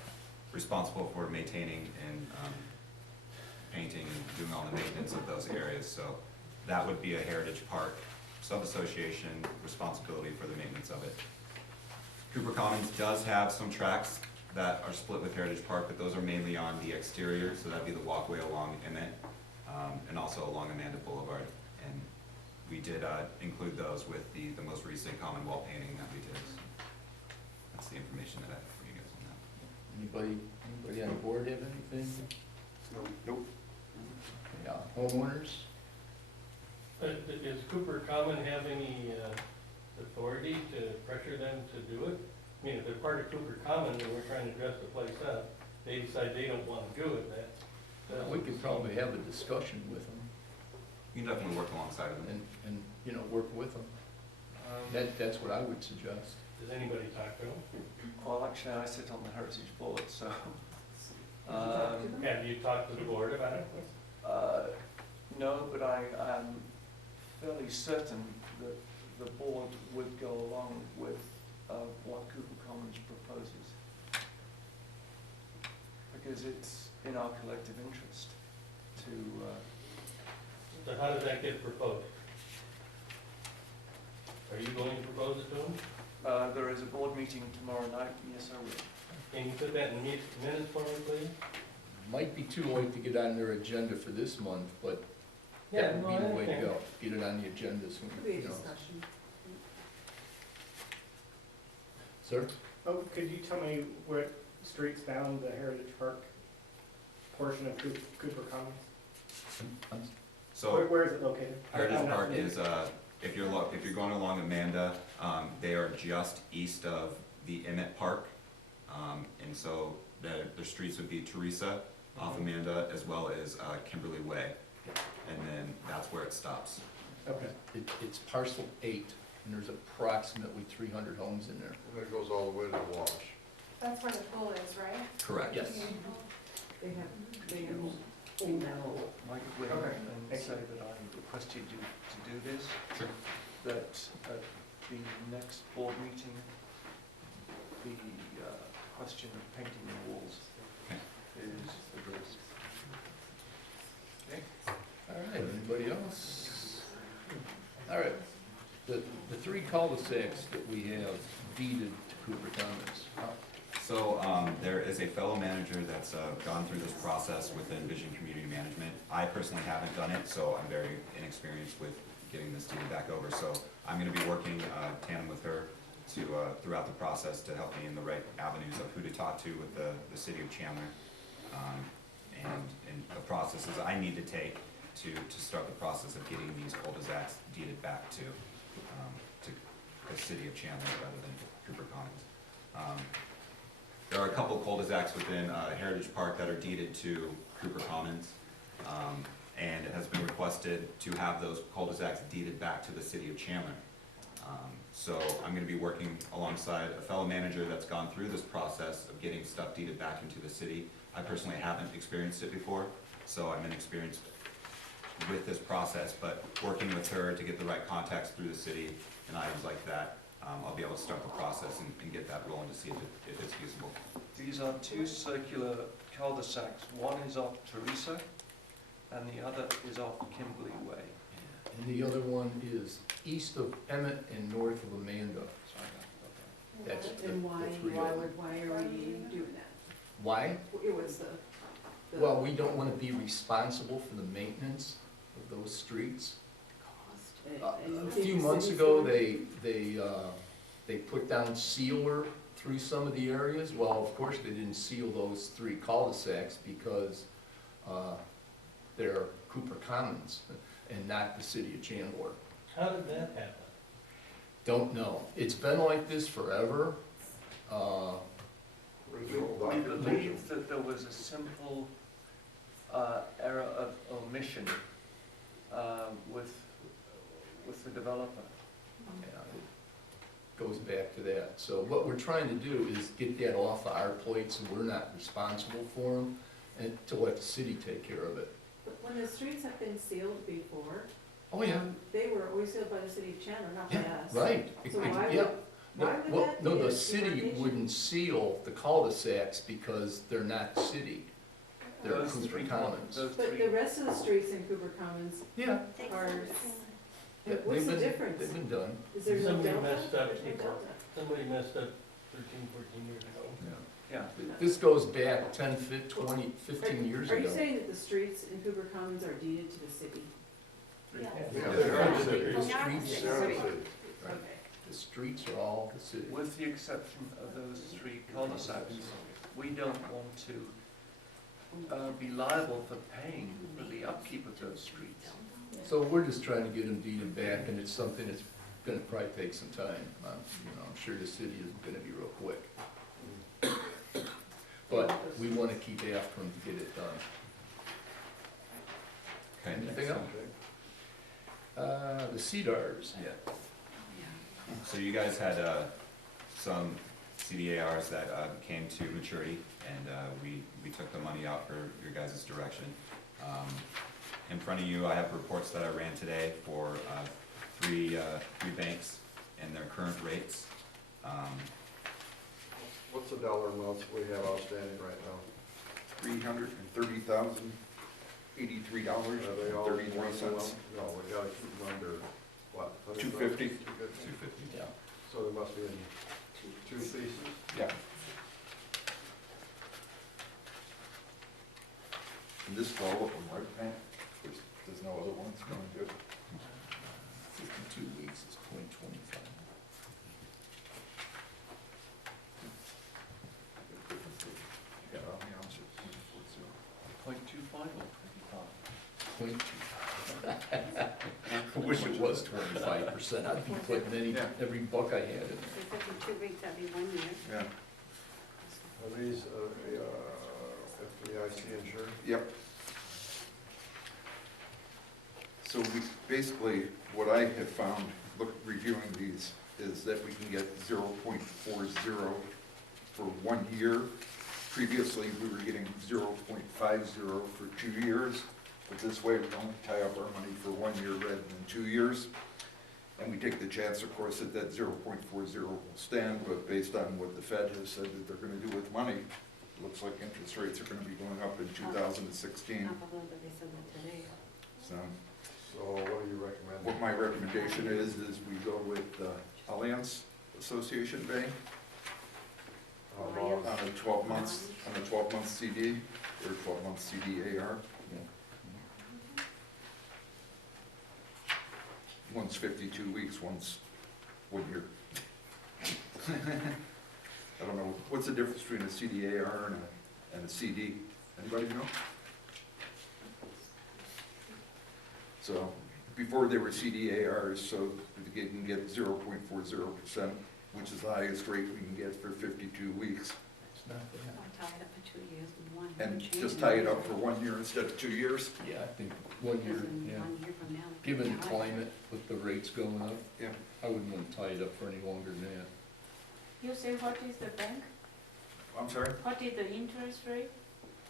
responsible for maintaining and painting and doing all the maintenance of those areas. So that would be a Heritage Park sub-association responsibility for the maintenance of it. Cooper Commons does have some tracks that are split with Heritage Park, but those are mainly on the exterior, so that'd be the walkway along Emmett, and also along Amanda Boulevard. And we did include those with the most recent common wall painting that we did. So that's the information that I have for you guys on that. Anybody on board have anything? Nope. Yeah, homeowners? Does Cooper Common have any authority to pressure them to do it? I mean, if they're part of Cooper Common and we're trying to dress the place up, they decide they don't want to do it, We could probably have a discussion with them You can definitely work alongside of them. and, you know, work with them. That's what I would suggest. Does anybody talk to them? Well, actually, I sit on the Heritage Board, so. Have you talked to the board about it? No, but I am fairly certain that the board would go along with what Cooper Commons proposes. Because it's in our collective interest to, So how does that get proposed? Are you going to propose it to them? there is a board meeting tomorrow night, yes, I will. Can you put that in minutes for me, please? Might be too late to get on their agenda for this month, but that would be the way to go. Get it on the agenda soon, Could be a you know. discussion. Sir? Oh, could you tell me what streets bound the Heritage Park portion of Cooper Commons? So Where is it located? Heritage I'm not Park familiar. is, if you're going along Amanda, they are just east of the Emmett Park. And so the streets would be Teresa off Amanda as well as Kimberly Way. And then that's where it stops. Okay. It's parcel 8, and there's approximately 300 homes in there. And it goes all the way to the wash. That's where the pool is, right? Correct. Yes. They have email. Mike, will Okay, and thank say you. that I requested you to do this, Sure. that at the next board meeting, the question of painting the walls Okay. is addressed. Okay? All right, anybody else? All right, the 3 cul-de-sacs that we have deeded to Cooper Commons. So there is a fellow manager that's gone through this process within Vision Community Management. I personally haven't done it, so I'm very inexperienced with getting this deed back over. So I'm going to be working tandem with her to throughout the process to help me in the right avenues of who to talk to with the city of Chandler, and the processes I need to take to start the process of getting these cul-de-sacs deeded back to the city of Chandler rather than Cooper Commons. There are a couple cul-de-sacs within Heritage Park that are deeded to Cooper Commons, and it has been requested to have those cul-de-sacs deeded back to the city of Chandler. So I'm going to be working alongside a fellow manager that's gone through this process of getting stuff deeded back into the city. I personally haven't experienced it before, so I'm inexperienced with this process, but working with her to get the right contacts through the city and items like that, I'll be able to start the process and get that rolling to see if it's feasible. These are 2 circular cul-de-sacs. One is off Teresa and the other is off Kimberly Way. And the other one is east of Emmett and north of Amanda. That's the And why, the three of them. why are we doing that? Why? It was the. Well, we don't wanna be responsible for the maintenance of those streets. A few months ago, they put down sealer through some of the areas. Well, of course, they didn't seal those 3 cul-de-sacs because, they're Cooper Commons and not the city of Chandler. How did that happen? Don't know. It's been like this forever. Original We documentation. believe that there was a simple error of omission with the developer. Yeah, it goes back to that. So what we're trying to do is get that off of our plate so we're not responsible for them and to let the city take care of it. But when the streets have been sealed before. Oh, yeah. They were always sealed by the city of Chandler, not by Yeah, us. right. So why Yeah. would, why would Well, that no, be a the city demarcation? wouldn't seal the cul-de-sacs because they're not city. They're Those Cooper three Commons. those But three- the rest of the streets in Cooper Commons Yeah. are, Yeah, what's the they've been- difference? They've been done. Is there no Somebody delta? messed up There's no before. delta. Somebody messed up 13, 14 years ago. Yeah. Yeah, This goes back 10, 20, 15 years Are you ago. saying that the streets in Cooper Commons are deeded to the city? Yeah, Yeah. they're on the city. The They're streets, on the city. right. Okay. The streets are all the city. with the exception of those 3 cul-de-sacs, we don't want to be liable for paying for the upkeep of those streets. So we're just trying to get them deeded back, and it's something that's gonna probably take some time. I'm sure the city isn't gonna be real quick. But we wanna keep after them to get it done. Okay. Anything else? The CDRs. Yeah. So you guys had some CDARs that came to maturity, and we took the money out for your guys' direction. In front of you, I have reports that I ran today for three banks and their current rates. What's the dollar amounts we have outstanding right now? $333.33. Are they all? No, we gotta keep them under, what? 250. 250. Yeah. So there must be in two pieces? Yeah. And this is all of them, right, Pam? There's no other ones going good? 52 weeks is .25. Yeah, I'll be honest with you. 0.25 or 25? I wish it was 25%. I'd be putting Yeah. every buck I had in it. So 52 weeks, that'd be 1 year. Yeah, Are these FDIC insured? yep. So we, basically, what I have found, reviewing these, is that we can get 0.40 for 1 year. Previously, we were getting 0.50 for 2 years, but this way we only tie up our money for 1 year rather than 2 years. And we take the chance, of course, that that 0.40 will stand, but based on what the Fed has said that they're gonna do with money, it looks like interest rates are gonna be going up in 2016. Up a little bit, they said that today. So So what do you recommend? what my recommendation is we go with Alliance Association Bank How about- on a 12-month CD or 12-month CDAR. One's 52 weeks, one's 1 year. I don't know, what's the difference between a CDAR and a CD? Anybody know? So, before they were CDARs, so they can get 0.40%, which is the highest rate we can get for 52 weeks. It's not bad. I'll tie it up for 2 years and 1 year. And change just it. tie it up for 1 year instead of 2 years? Yeah, I think 1 year, Because in yeah. 1 year from now. Given the yeah, climate with the rates going up, Yeah. I wouldn't want to tie it up for any longer than that. You say what is the bank? I'm sorry? What is the interest rate?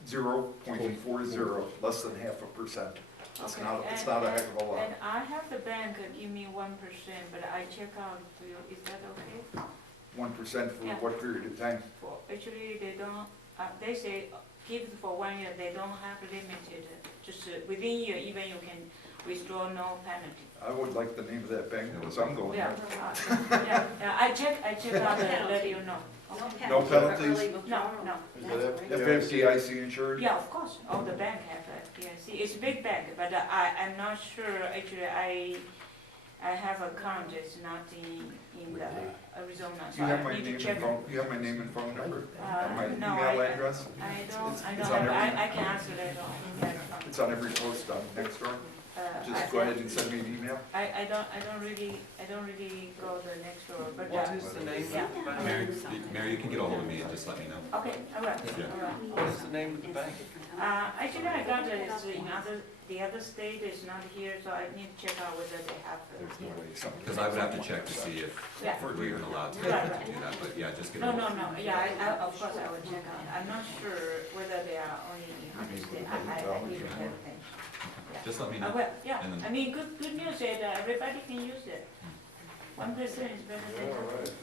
0.40, less than 0.5%. It's Okay, not a heck of a lot. And I have the bank give me 1%, but I check out to you, is that okay? 1% for Yeah. what period of time? For, actually, they don't, they say give for 1 year, they don't have limited, just within year, even you can, withdraw no penalty. I would like the name of that bank, because I'm going Yeah, there. yeah, I check out and let you know. No penalties? penalty for early withdrawal. No. Is it That's great. FDIC insured? Yeah, of course, all the bank have FDIC. It's a big bank, but I'm not sure, actually, I have account, it's not in the Arizona, Do so you have I my need to name check. and phone, you have my name and phone number? And my No, email address? I It's don't on have, every- I can answer that on, yeah, It's on every post on Nextdoor. Just I- go ahead and send me an email. I don't really go the next door, but, What is the name yeah. of the bank? Mary, you can get a hold of me and just let me know. Okay, all right, Yeah. all right. What is the name of the bank? Actually, I got it, it's in the other state is not here, so I need to check out whether they have it There's no here. way something. Because I would have to check to see if Yeah. we're even allowed to Right, right. do that, but yeah, just get a No, hold. no, yeah, of course I will check out. I'm not sure whether they are only in other state. I need to have them. Just let me I know. will, yeah. And then- I mean, good news is that everybody can use it. 1% is better than All nothing.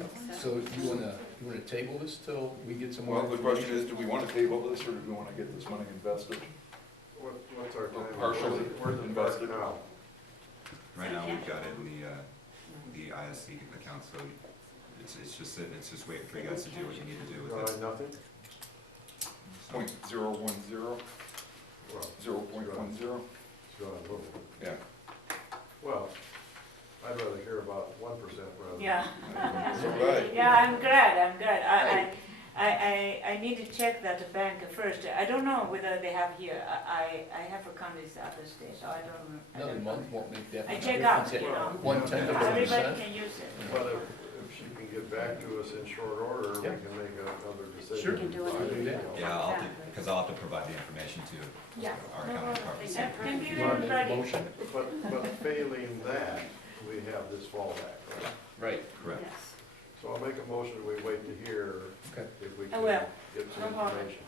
right. So you wanna table this till we get some more? Well, the question is, do we want to table this, or do we want to get this money invested? What's our time? Partially Where's the invested. park now? Right now, we've got it in the ISC account, so it's just sitting, it's just waiting for you guys to do what you need to do with it. Nothing? .010, Well, 0.10? it's gone a little. Yeah. Well, I'd rather hear about 1% rather than. Yeah. So, right. Yeah, I'm glad. I need to check that bank first. I don't know whether they have here. I have account in the other state, so I don't. Another month won't make that I much check out, difference. you know. 1/10 of a Everybody percent. can use it. But if she can get back to us in short order, we Yeah. can make another decision. Sure. You can do it. by email. Yeah, because I'll have to provide the information to Yeah. our accounting department. Thank you, Want a everybody. motion? But failing that, we have this fallback, right? Right. Correct. Yes. So I'll make a motion, we wait to hear Okay. if we I can will. get some No problem. information.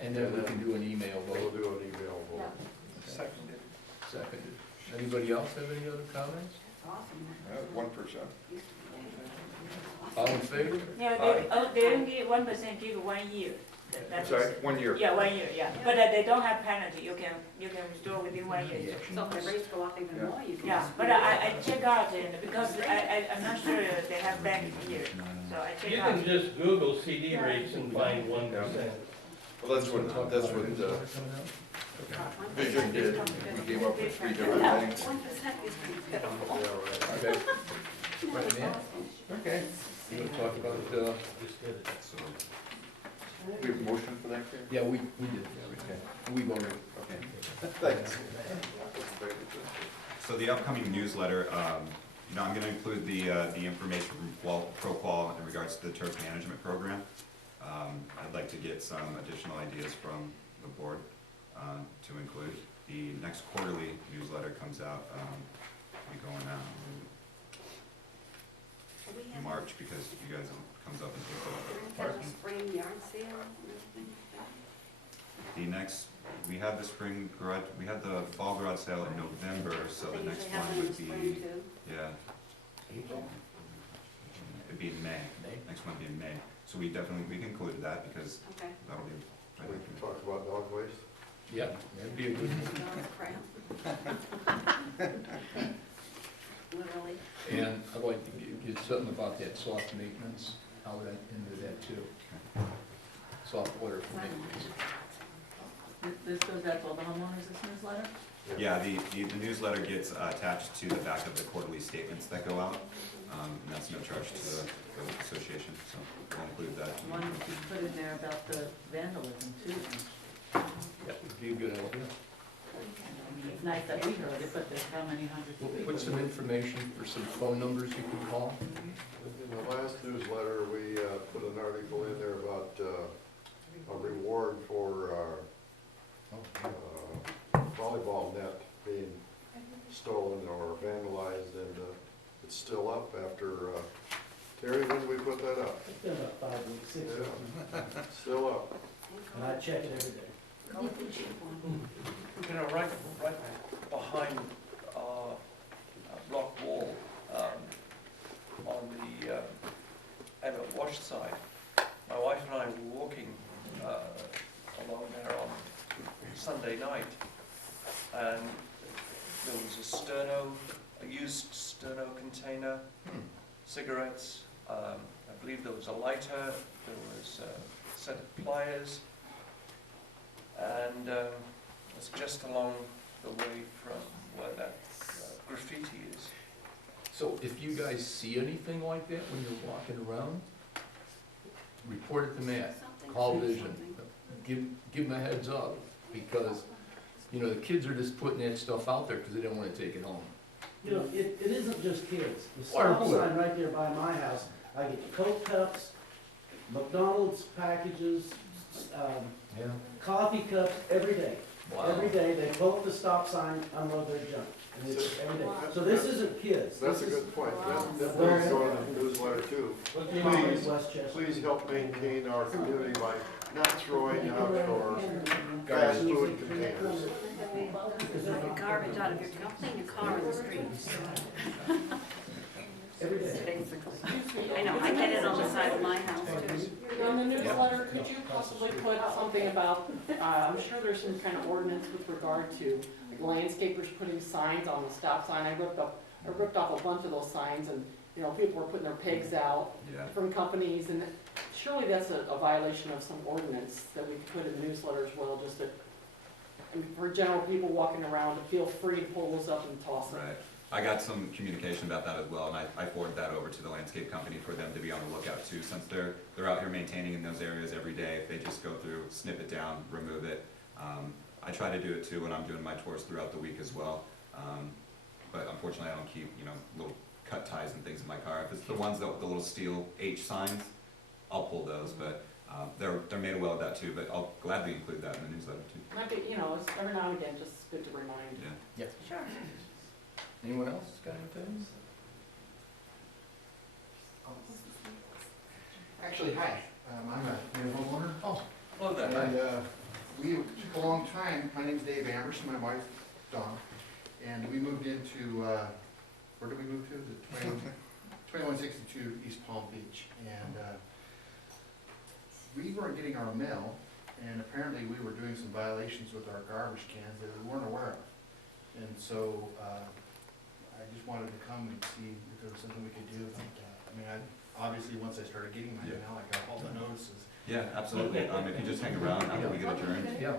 And then we can do an email We'll vote. do an email vote. Seconded. Seconded. Anybody else have any other comments? That's awesome. 1%. All in favor? Yeah, they only give 1%, give 1 year. That's Sorry, 1 year. Yeah, 1 year, yeah. But they don't have penalty. You can withdraw within 1 year. So if the rates go up even more, you can. Yeah, just- but I check out and because I'm not sure they have bank here, so I check You out. can just Google CD rates and find 1%. Well, that's what Vision did. We came up with 3 different things. 1% is pretty Yeah, pitiful. right. Okay. Right, man. Okay. You wanna talk about, Just did it. So, We have a motion for that, Karen? yeah, we did. We voted. Thanks. so the upcoming newsletter, I'm gonna include the information from ProQual in regards to the turf management program. I'd like to get some additional ideas from the board, to include. The next quarterly newsletter comes out, going out We in have March, because you guys, comes up in a April. spring yard sale and everything like The next, we had the spring garage, we had the fall garage sale in November, so that. the They next usually have one them in would the spring be, too. yeah. It'd be in May, next one would be in May, so we can include that, because Okay. that'll be. We can talk about dog waste. Yeah, that'd be a good one. Dog crap. Literally. And I'd like to get something about that soft maintenance, how that into that too. Soft water for maintenance. This goes out to all the homeowners, this newsletter? Yeah, the newsletter gets attached to the back of the quarterly statements that go out, and that's no charge to the association, so we'll include that. One put in there about the vandalism too. That would be a good idea. I mean, it's nice that we heard it, but there's how many hundreds We'll of people? put some information for some phone numbers you can call. In the last newsletter, we put an article in there about a reward for our volleyball net being stolen or vandalized, and it's still up after, Terry, when did we put that up? It's been about 5 weeks, 6 weeks, Yeah, still up. and I check it every day. Call it the cheap one. You know, right behind our block wall, on the Emmett Wash side, my wife and I were walking along there on Sunday night, and there was a used sterno container, cigarettes, I believe there was a lighter, there was a set of pliers, and it's just along the way from where that graffiti is. So if you guys see anything like that when you're walking around, report it to Matt, call Vision, give them a heads up, because, you know, the kids are just putting that stuff out there because they don't want to take it home. You know, it isn't just kids. The Water stop cooler. sign right there by my house, I get Coke cups, McDonald's packages, Yeah. coffee cups every day. Wow. Every day, they pull up the stop sign, unload their junk, and it's every day. So this isn't kids. That's a This is- good point. That Wow. needs to go in the newsletter too. What's the Please. Westchester. Please help maintain our community by not throwing out our fast Garbage. food containers. Because you get garbage out of your, don't clean your car in the streets. Every day. Basically. I know, I get it on the side of my house too. In the newsletter, could you possibly put something about, I'm sure there's some kind of ordinance with regard to like landscapers putting signs on the stop sign. I ripped off a bunch of those signs and, you know, people were putting their pigs out Yeah. from companies, and surely that's a violation of some ordinance that we could put in the newsletter as well, just to, I mean, for general people walking around to feel free to pull those up and toss them. Right. I got some communication about that as well, and I forwarded that over to the landscape company for them to be on the lookout too, since they're out here maintaining in those areas every day. If they just go through, snip it down, remove it. I try to do it too when I'm doing my tours throughout the week as well. But unfortunately, I don't keep, you know, little cut ties and things in my car. If it's the ones that, the little steel H signs, I'll pull those, but they're made aware of that too, but I'll gladly include that in the newsletter too. Might be, you know, it's every now and again, just good to remind. Yeah. Sure. Anyone else got anything? Actually, hi, I'm a new homeowner, Oh, there. and we took a long time. My name's Dave Amherst, my wife Dawn, and we moved into, where did we move to? The 2162 East Palm Beach, and we weren't getting our mail, and apparently we were doing some violations with our garbage cans that we weren't aware of. And so I just wanted to come and see if there was something we could do about that. I mean, obviously, once I started getting my Yeah. mail, I got all the notices. Yeah, absolutely. If you just hang around after we get adjourned. Yeah.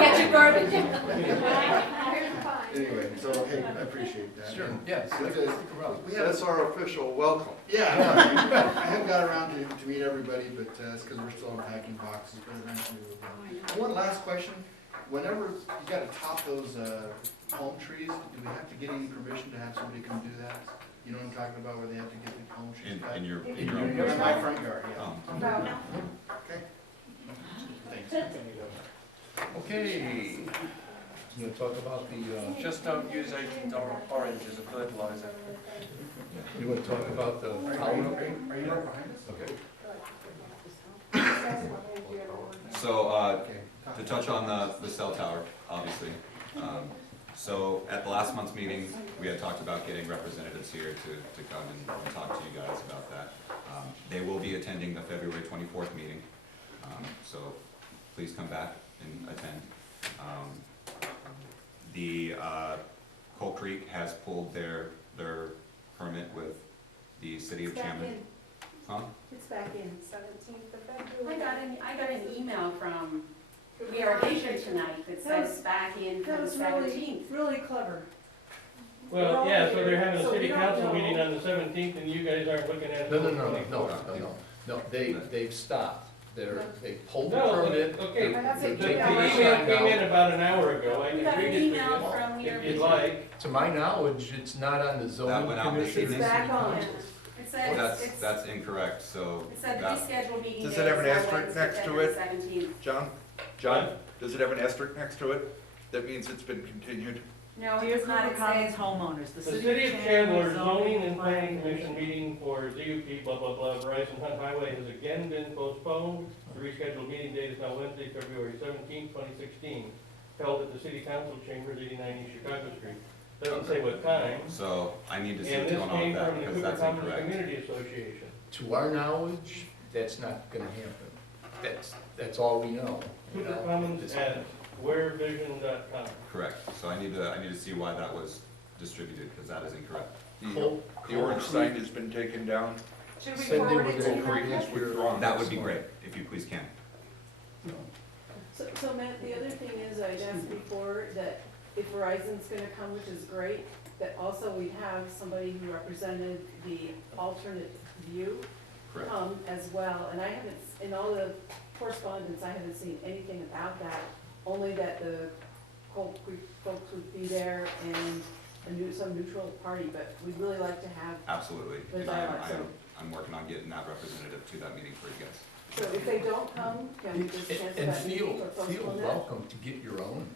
Get your garbage. Here's fine. Anyway, so, hey, I appreciate that. Sure, yeah, stick around. That's our official welcome. Yeah, I haven't got around to meet everybody, but it's because we're still unpacking boxes, but eventually we'll go. One last question. Whenever you gotta top those palm trees, do we have to get any permission to have somebody come do that? You know what I'm talking about, where they have to get the palm trees cut? In your In own. my front yard, yeah. Okay. Thanks. Okay. You wanna talk about the, Just don't use Agent Orange as a fertilizer. you wanna talk about the power? Are you right behind us? Okay. So, Okay. to touch on the cell tower, obviously. So at the last month's meeting, we had talked about getting representatives here to come and talk to you guys about that. They will be attending the February 24th meeting, so please come back and attend. The Coal Creek has pulled their permit with the city of Chandler. Huh? It's back in 17th of February. I got an email from irrigation tonight that says back in for the 17th. Really clever. Well, yeah, so they're having a city council meeting on the 17th, and you guys aren't looking at it. No, they've stopped. They pulled the No, permit. okay. They're- The they email signed came in out. about an hour ago. I We can got an read it email to from you the if you'd irrigation. like. To my knowledge, it's not on the That zoning went out this commission. evening. It's back on. It Well, said, that's incorrect, so it said the that, rescheduled meeting Does date it have an is now asterisk Wednesday, next to February it? 17th. John, does it have an asterisk next to it? That means it's been continued? No, Dear it's not, Cooper it Commons says, homeowners, The City of Chandler Zoning and Planning Commission meeting for ZUP, blah, blah, blah, Verizon Hunt Highway has again been postponed. The rescheduled meeting date is now Wednesday, February 17, 2016, held at the City Council Chambers, 89 East Chicago Street. Doesn't say what time. so I need to see And what's this going on came with that, from the because Cooper that's Commons incorrect. Community Association. To our knowledge, that's not gonna happen. that's all we know. you Cooper know, Commons this- at wherevision.com. Correct, so I need to see why that was distributed, because that is incorrect. The orange sign has been taken down, Should we Cindy, forward we're it to gonna you? Creek is withdrawn. That would be great, if you please can. So Matt, the other thing is, I'd asked before that if Verizon's gonna come, which is great, that also we have somebody who represented the alternate view Correct. as well, and I haven't, in all the correspondence, I haven't seen anything about that, only that the Cold Creek folks would be there and some neutral party, but we'd really like to have, Absolutely. But And I like so- I'm working on getting that representative to that meeting for you guys. so if they don't come, can we just cancel And that meeting feel or postpone that? welcome to get your own,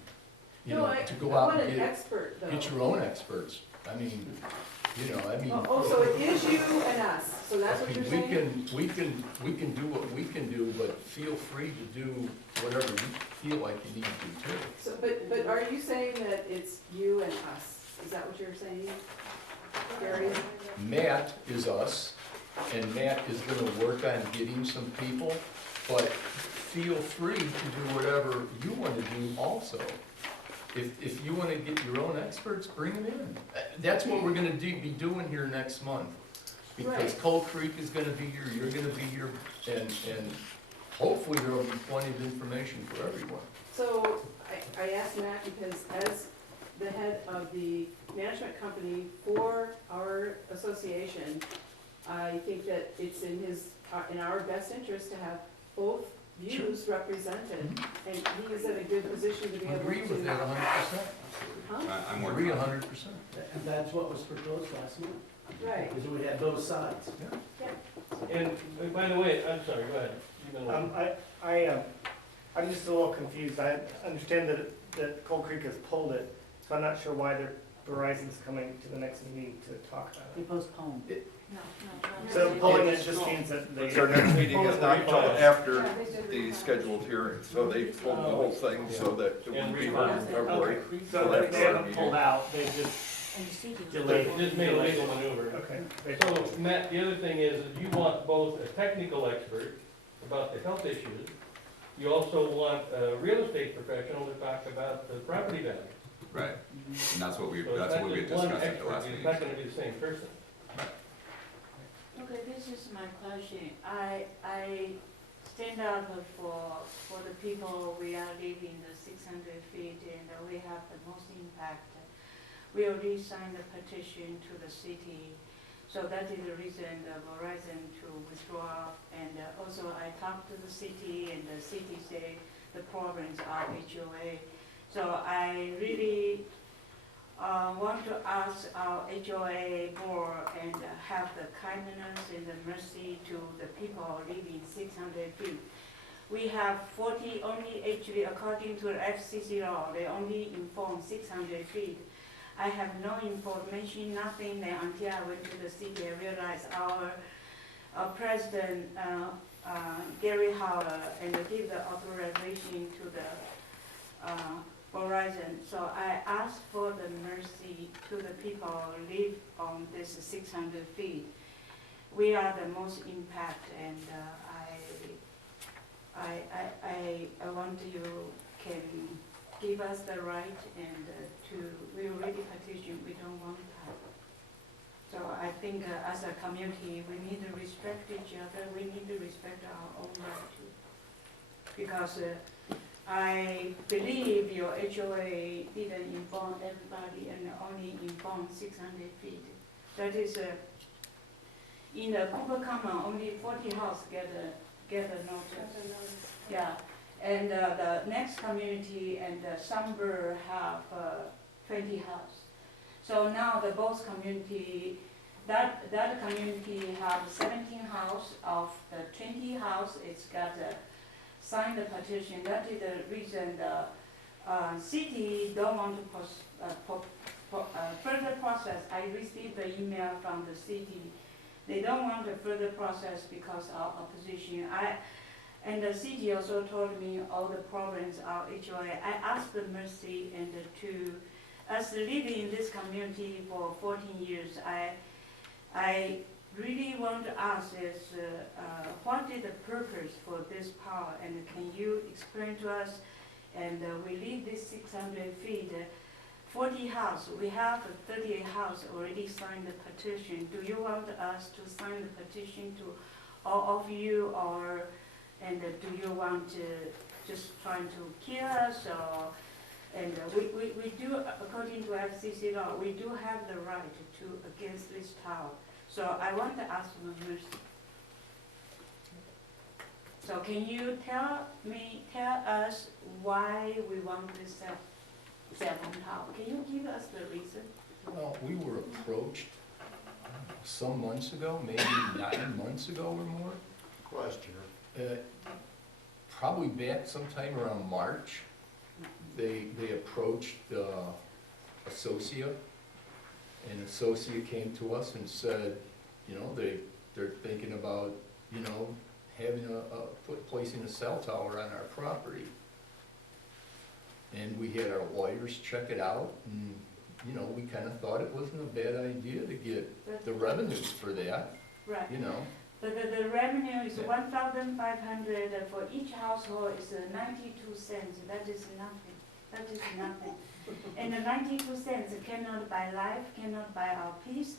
you No, know, I to go I out want and an get, expert though. get your own experts. I mean, you know, I mean. Oh, so it is you and us, so that's what I you're mean, saying? we can do what we can do, but feel free to do whatever you feel like you need to do too. So, but are you saying that it's you and us? Is that what you're saying, Gary? Matt is us, and Matt is gonna work on getting some people, but feel free to do whatever you wanna do also. If you wanna get your own experts, bring them in. That's what we're gonna be doing here next month. Because Right. Cold Creek is gonna be here, you're gonna be here, and hopefully there'll be plenty of information for everyone. So I asked Matt because as the head of the management company for our association, I think that it's in in our best interest to have both views represented. And he is in a good position to be able to. Agree with that 100%. Huh? I'm Agree working on it. 100%. And that's what was proposed last month, Right. because we had both sides. And by the way, I'm sorry, go ahead. You've been waiting. I'm just a little confused. I understand that Cold Creek has pulled it, so I'm not sure why Verizon's coming to the next meeting to talk about They it. postponed. No, no. So pulling it just means that they. Their next meeting is not until after Yeah, they did the refund. scheduled hearing, so they pulled the whole thing so that it And would be refund. heard in February. Okay, so they haven't pulled out, they just delayed. Just made a legal maneuver. Okay. So, Matt, the other thing is, that you want both a technical expert about the health issues, you also want a real estate professional to talk about the property value. Right, and that's what we So it's had not just one discussed at the expert, last it's meeting. not gonna be the same person. Okay, this is my question. I stand up for the people we are living the 600 feet and we have the most impact. We already signed a petition to the city, so that is the reason the Verizon to withdraw. And also I talked to the city and the city say the problems are HOA. So I really want to ask our HOA board and have the kindness and the mercy to the people living 600 feet. We have 40, only actually according to the FCC law, they only inform 600 feet. I have no information, nothing there until I went to the city. I realized our president, Gary Howard, and give the authorization to the Verizon. So I asked for the mercy to the people who live on this 600 feet. We are the most impact, and I want you can give us the right and we already petitioned, we don't want that. So I think as a community, we need to respect each other, we need to respect our own right too. Because I believe your HOA didn't inform everybody and only informed 600 feet. That is, in the Cooper Commons, only 40 houses get a notice. Yeah, and the next community and Sunburn have 20 houses. So now the both community, that community have 17 houses. Of the 20 houses, it's got signed the petition. That is the reason the city don't want to further process. I received the email from the city. They don't want a further process because of opposition. And the city also told me all the problems are HOA. I asked the mercy and as living in this community for 14 years, I really want to ask is, what is the purpose for this power? And can you explain to us? And we leave this 600 feet, 40 house, we have 38 house already signed the petition. Do you want us to sign the petition to all of you, or, and do you want to just trying to kill us, or, and we do, according to FCC law, we do have the right to against this tower. So I want to ask Mercy. So can you tell us why we want this cell phone tower? Can you give us the reason? Well, we were approached, I don't know, some months ago, maybe 9 months ago or more. Last year. Probably back sometime around March. They approached Associa, and Associa came to us and said, you know, they're thinking about, you know, having placing a cell tower on our property. And we had our lawyers check it out, and, you know, we kind of thought it wasn't a bad idea to get the revenues for that, Right. you know. The revenue is Yeah. 1,500 for each household is 92 cents. That is nothing. That is nothing. And the 92 cents cannot buy life, cannot buy our peace.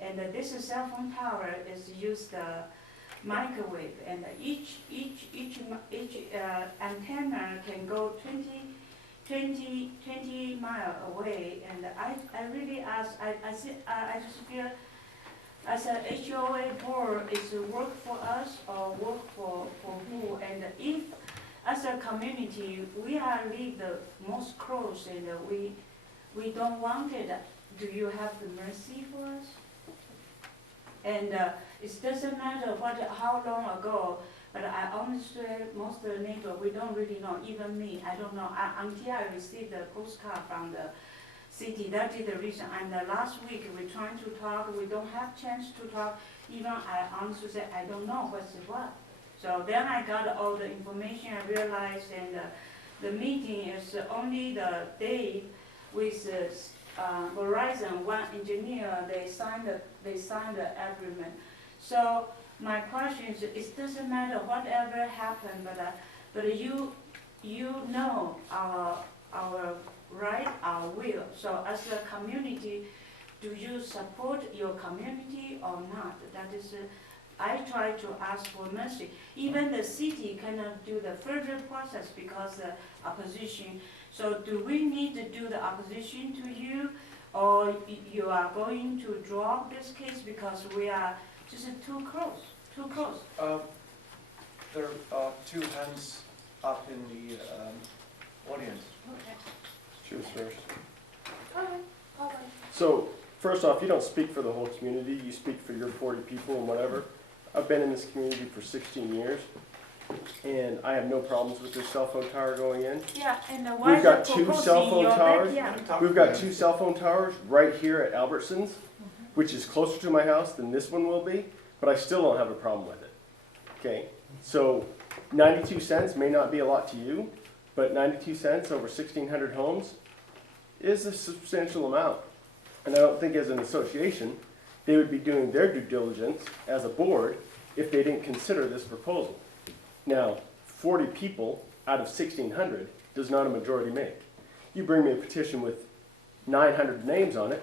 And this cell phone tower is used microwave, and each antenna can go 20 miles away. And I really ask, I just feel as a HOA board, is it work for us or work for who? And if, as a community, we are live the most close, and we don't want it, do you have the mercy for us? And it doesn't matter how long ago, but I honestly, most of the neighbor, we don't really know, even me, I don't know, until I received the postcard from the city. That is the reason. And last week we trying to talk, we don't have chance to talk. Even I honestly say I don't know what's what. So then I got all the information. I realized, and the meeting is only the day with Verizon, one engineer. They signed the agreement. So my question is, it doesn't matter whatever happened, but you know our right, our will. So as a community, do you support your community or not? That is, I try to ask for mercy. Even the city cannot do the further process because opposition. So do we need to do the opposition to you, or you are going to drop this case because we are just too close, too close? There are two hands up in the audience. Choose first. Okay. So, first off, you don't speak for the whole community, you speak for your 40 people and whatever. I've been in this community for 16 years, and I have no problems with this cell phone tower going in. Yeah, and why We've got the two proposing cell phone your towers. backyard? We've got 2 cell phone towers right here at Albertsons, which is closer to my house than this one will be, but I still don't have a problem with it. Okay, so 92 cents may not be a lot to you, but 92 cents over 1,600 homes is a substantial amount. And I don't think as an association, they would be doing their due diligence as a board if they didn't consider this proposal. Now, 40 people out of 1,600 does not a majority make. You bring me a petition with 900 names on it,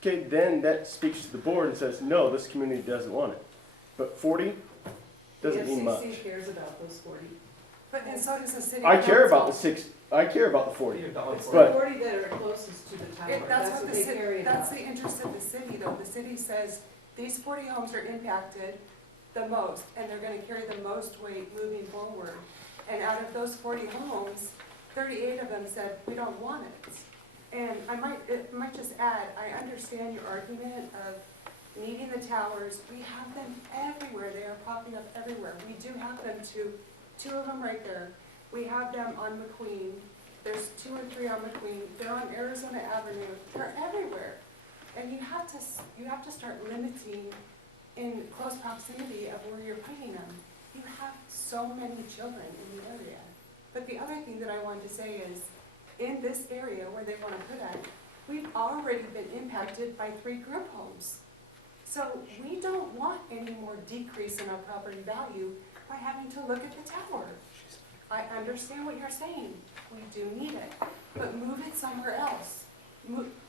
okay, then that speaks to the board and says, no, this community doesn't want it. But 40 doesn't mean much. The FCC cares about those 40. But, and so does the city. I care about the council. 6, I care about the 40. It's But- the 40 that are closest to the tower. That's what the they city, carry that's about. the interest of the city, though. The city says these 40 homes are impacted the most, and they're gonna carry the most weight moving forward. And out of those 40 homes, 38 of them said, we don't want it. And I might just add, I understand your argument of needing the towers. We have them everywhere. They are popping up everywhere. We do have them too. 2 of them right there. We have them on McQueen. There's 2 or 3 on McQueen. They're on Arizona Avenue. They're everywhere. And you have to start limiting in close proximity of where you're putting them. You have so many children in the area. But the other thing that I wanted to say is, in this area where they want to put it, we've already been impacted by 3 group homes. So we don't want any more decrease in our property value by having to look at the tower. I understand what you're saying, we do need it, but move it somewhere else.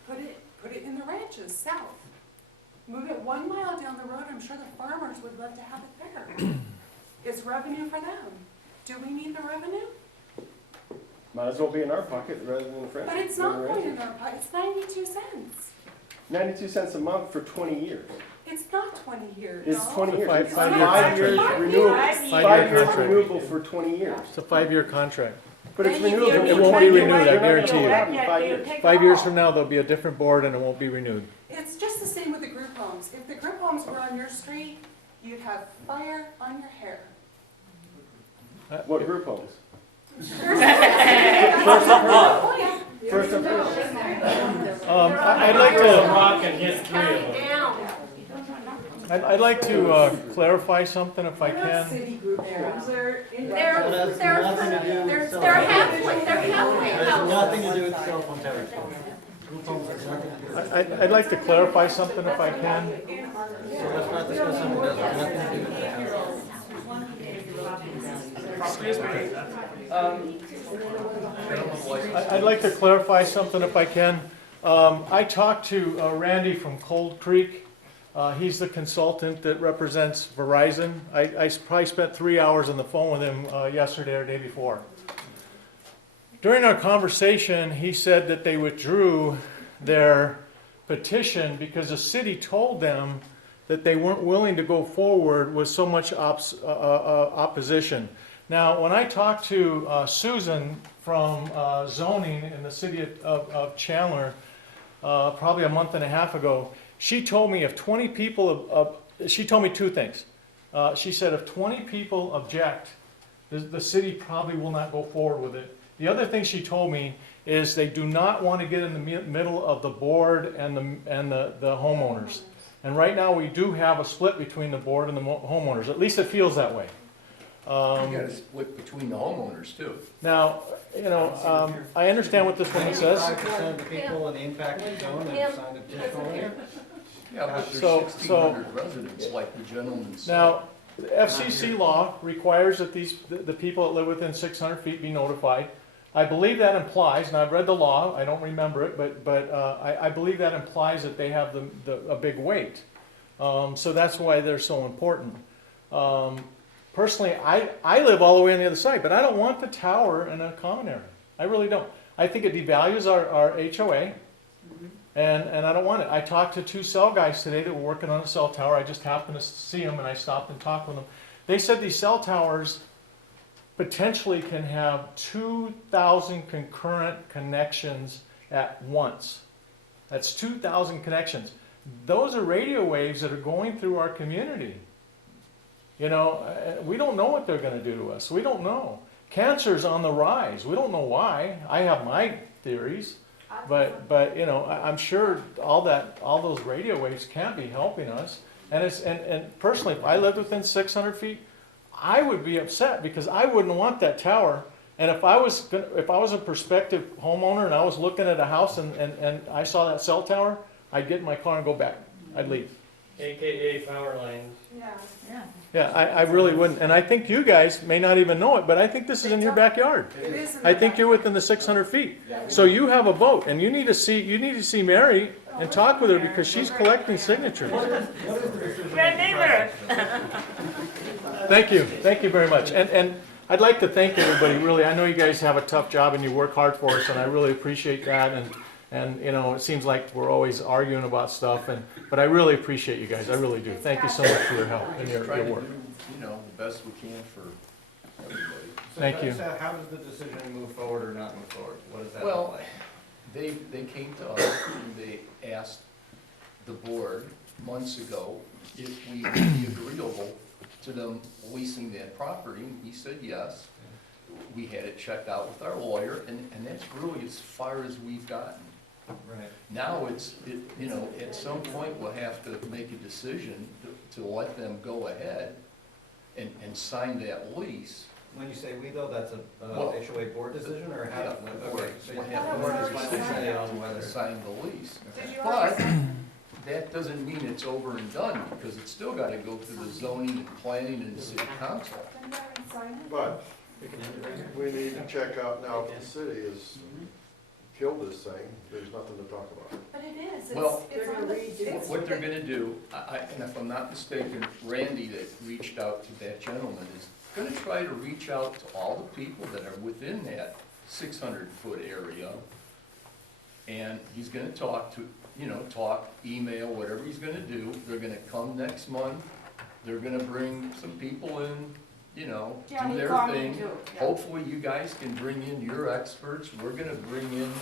Put it in the ranches, south. Move it 1 mile down the road, I'm sure the farmers would love to have it there. It's revenue for them. Do we need the revenue? Might as well be in our pocket rather than in French. But it's not going in our pocket, it's 92 cents. 92 cents a month for 20 years. It's not 20 years. It's 20 years. Five- It's five 5 years. years Five renewable. years. 5 years contract. renewable for 20 years. It's a 5-year contract. But it's Then you renewable. give It won't be renewed, I You're not gonna guarantee be you. allowed in 5 years. 5 years from now, there'll be a different board and it won't be renewed. It's just the same with the group homes. If the group homes were on your street, you'd have fire on your hair. What group homes? Oh, yeah. First and first. I'd like Throw a to, rock and hit 3 of them. I'd like to clarify something if I They're not can. city group homes, they're in. They're halfway, they're halfway house. Nothing to do with cell phone towers. Group homes have nothing to do with. I'd like to clarify something if I can. Let's not discuss something that has nothing to do with that. I'd like to clarify something if I can. I talked to Randy from Cold Creek. He's the consultant that represents Verizon. I probably spent 3 hours on the phone with him yesterday or the day before. During our conversation, he said that they withdrew their petition because the city told them that they weren't willing to go forward with so much opposition. Now, when I talked to Susan from zoning in the city of Chandler, probably a month and a half ago, she told me if 20 people, she told me two things. She said if 20 people object, the city probably will not go forward with it. The other thing she told me is they do not want to get in the middle of the board and the homeowners. And right now we do have a split between the board and the homeowners. At least it feels that way. You got a split between the homeowners too. Now, I understand what this woman says. 95% of the people in the impacted zone have signed a petition already. Yeah, but there's So- 1,600 residents, like the gentleman said. Now, the FCC law requires that the people that live within 600 feet be notified. I believe that implies, and I've read the law, I don't remember it, but I believe that implies that they have a big weight. So that's why they're so important. Personally, I live all the way on the other side, but I don't want the tower in a common area. I really don't. I think it devalues our HOA, and I don't want it. I talked to two cell guys today that were working on a cell tower. I just happened to see them, and I stopped and talked with them. They said these cell towers potentially can have 2,000 concurrent connections at once. That's 2,000 connections. Those are radio waves that are going through our community. We don't know what they're going to do to us. We don't know. Cancer's on the rise. We don't know why. I have my theories, but I'm sure all those radio waves can't be helping us. And personally, if I lived within 600 feet, I would be upset because I wouldn't want that tower. And if I was a prospective homeowner and I was looking at a house and I saw that cell tower, I'd get in my car and go back. I'd leave. AKA power lines. Yeah. Yeah. Yeah, I really wouldn't. And I think you guys may not even know it, but I think this is in your backyard. It is in I the think you're within the 600 feet. So you have a vote, and you need to see Mary and talk with her because she's collecting signatures. Thank you very much. And I'd like to thank everybody, really. I know you guys have a tough job and you work hard for us, and I really appreciate that. And it seems like we're always arguing about stuff, but I really appreciate you guys. I really do. Thank you so much for your help and your Try to work. do, the best we can for everybody. Thank you. So how does the decision move forward or not move forward? What does that look Well, like? they came to us and they asked the board months ago if we would be agreeable to them leasing that property, and we said yes. We had it checked out with our lawyer, and that's really as far as we've gotten. Right. Now at some point, we'll have to make a decision to let them go ahead and sign that lease. When you say we though, that's a Well, HOA board decision or how? Yeah, Okay, so we'll you have have board board is final decision say on whether. to sign the lease. Did you But that doesn't mean it's over and done, because it's still gotta go through the zoning and planning and city council. Then they're inside it. But we need to check out now if the city has killed this thing, there's nothing to talk about. But it is, Well, it's they're on gonna the, redo it's. What they're gonna do, and if I'm not mistaken, Randy that reached out to that gentleman is gonna try to reach out to all the people that are within that 600-foot area. And he's gonna talk to, email, whatever he's gonna do. They're gonna come next month. They're gonna bring some people in, Yeah, do he their called me thing. too. Yeah. Hopefully you guys can bring in your experts. We're gonna bring in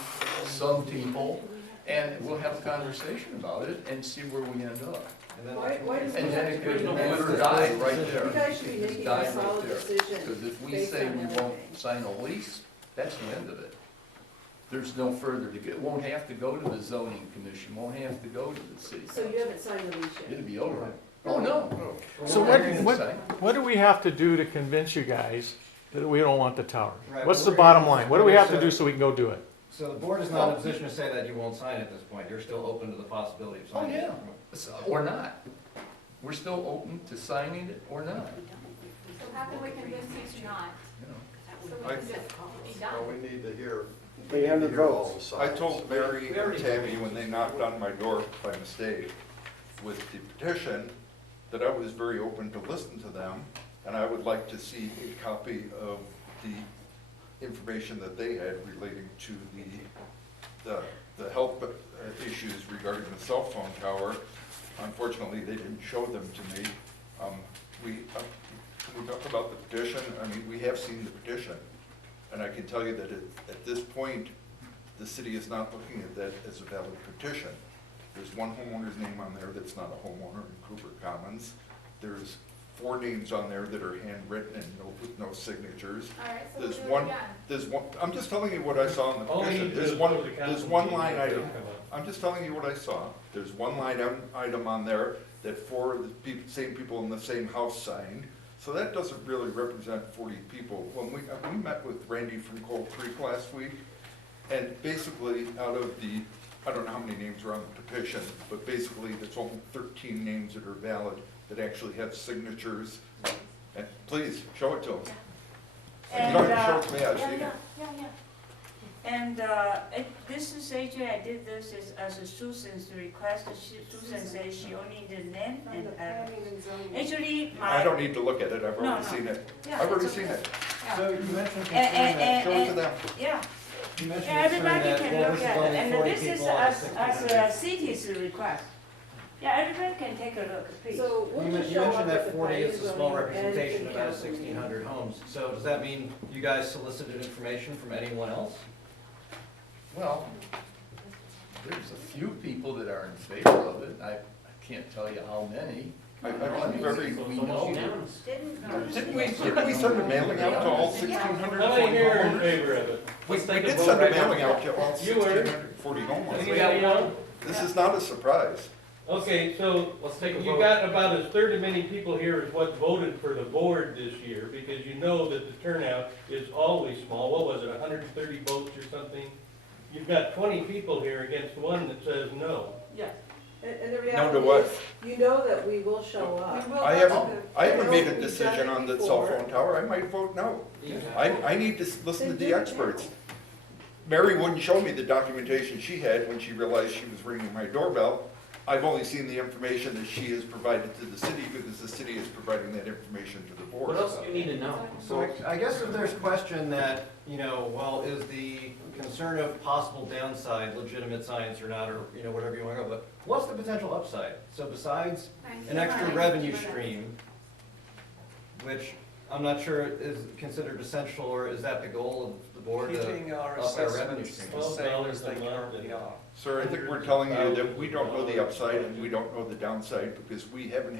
some people. And we'll have a conversation about it and see where we end up. Why does And it then have it to could be live or this? die right there. You guys should be Just making die a right solid there. decision. Because if we based say on we won't everything. sign a lease, that's the end of it. There's no further to go. It won't have to go to the zoning commission, won't have to go to the city So you council. haven't signed the lease yet? It'll be over. Oh, no. So Everything's what, signed. what do we have to do to convince you guys that we don't want the tower? Right, What's well, the we're bottom gonna- line? What do we have to do so we can go do it? So the board is not in a position to say that you won't sign at this point, you're still open to the possibility of Oh, signing. yeah. Or not. We're still open to signing it or not. So how can we convince you to not? you know. So we can just be Well, done. we need to hear. They have the hear all votes. the I sides. told Mary and Tammy when they knocked on my door by mistake with the petition, that I was very open to listen to them, and I would like to see a copy of the information that they had relating to the health issues regarding the cell phone tower. Unfortunately, they didn't show them to me. Can we talk about the petition? I mean, we have seen the petition, and I can tell you that at this point, the city is not looking at that as a valid petition. There's one homeowner's name on there that's not a homeowner in Cooper Commons. There's 4 names on there that are handwritten and with no signatures. All right, so we'll There's do it one, again. there's one, I'm just telling you what I saw in the All we petition. need to There's do one, is go to council there's one meeting line and item. come up. I'm just telling you what I saw. There's one line item on there that 4 of the same people in the same house signed. So that doesn't really represent 40 people. When we met with Randy from Cold Creek last week, and basically out of the, I don't know how many names are on the petition, but basically there's only 13 names that are valid that actually have signatures. And please, show it to them. You don't have to show it to me, I've seen it. And this is actually, I did this as a Susan's request. Susan said she only needed name From and the planning and zoning. actually I my. don't need to look at it, I've No, already no. seen it. Yeah, I've already it's seen okay. it. So you mentioned concern And- that, Show it to them. Yeah, you mentioned yeah, concern everybody that, can well, look this is at it, only and 40 this is people out of as 1,600. a city's request. Yeah, everybody can take a look, please. So we'll You just men- you show up mentioned at that the 40 planning is a and small zoning and representation city of out of council meeting. 1,600 homes. So does that mean you guys solicited information from anyone else? Well, there's a few people that are in favor of it. I can't tell you how many. I believe every, We know that. didn't we send a mailing out to all 1,640 How many here are in homeowners? favor of it? We Let's take a did vote send a right now. mailing out to all You were. 1,640 You homeowners. got one? This is not a surprise. Okay, so Let's take a you vote. got about as third of many people here as what voted for the board this year, because you know that the turnout is always small. What was it, 130 votes or something? You've got 20 people here against one that says no. Yeah, and the No reality to what? is, you know that we will show up. We will I go to haven't the- made a We've done decision it on the cell before. phone tower. I might vote no. I need to listen to Then the do it experts. Mary wouldn't show me the documentation she had when she realized she was ringing my doorbell. I've only seen the information that she has provided to the city because the city is providing that information to the board. What else do you need to know? So I guess if there's question that, well, is the concern of possible downside legitimate science or not, or, whatever you want to go, but what's the potential upside? So besides an extra revenue stream, which I'm not sure is considered essential, or is that the goal of the board to Keeping our up our revenue assessments stream? the same as they currently are. Sir, I think we're telling you that we don't know the upside and we don't know the downside because we haven't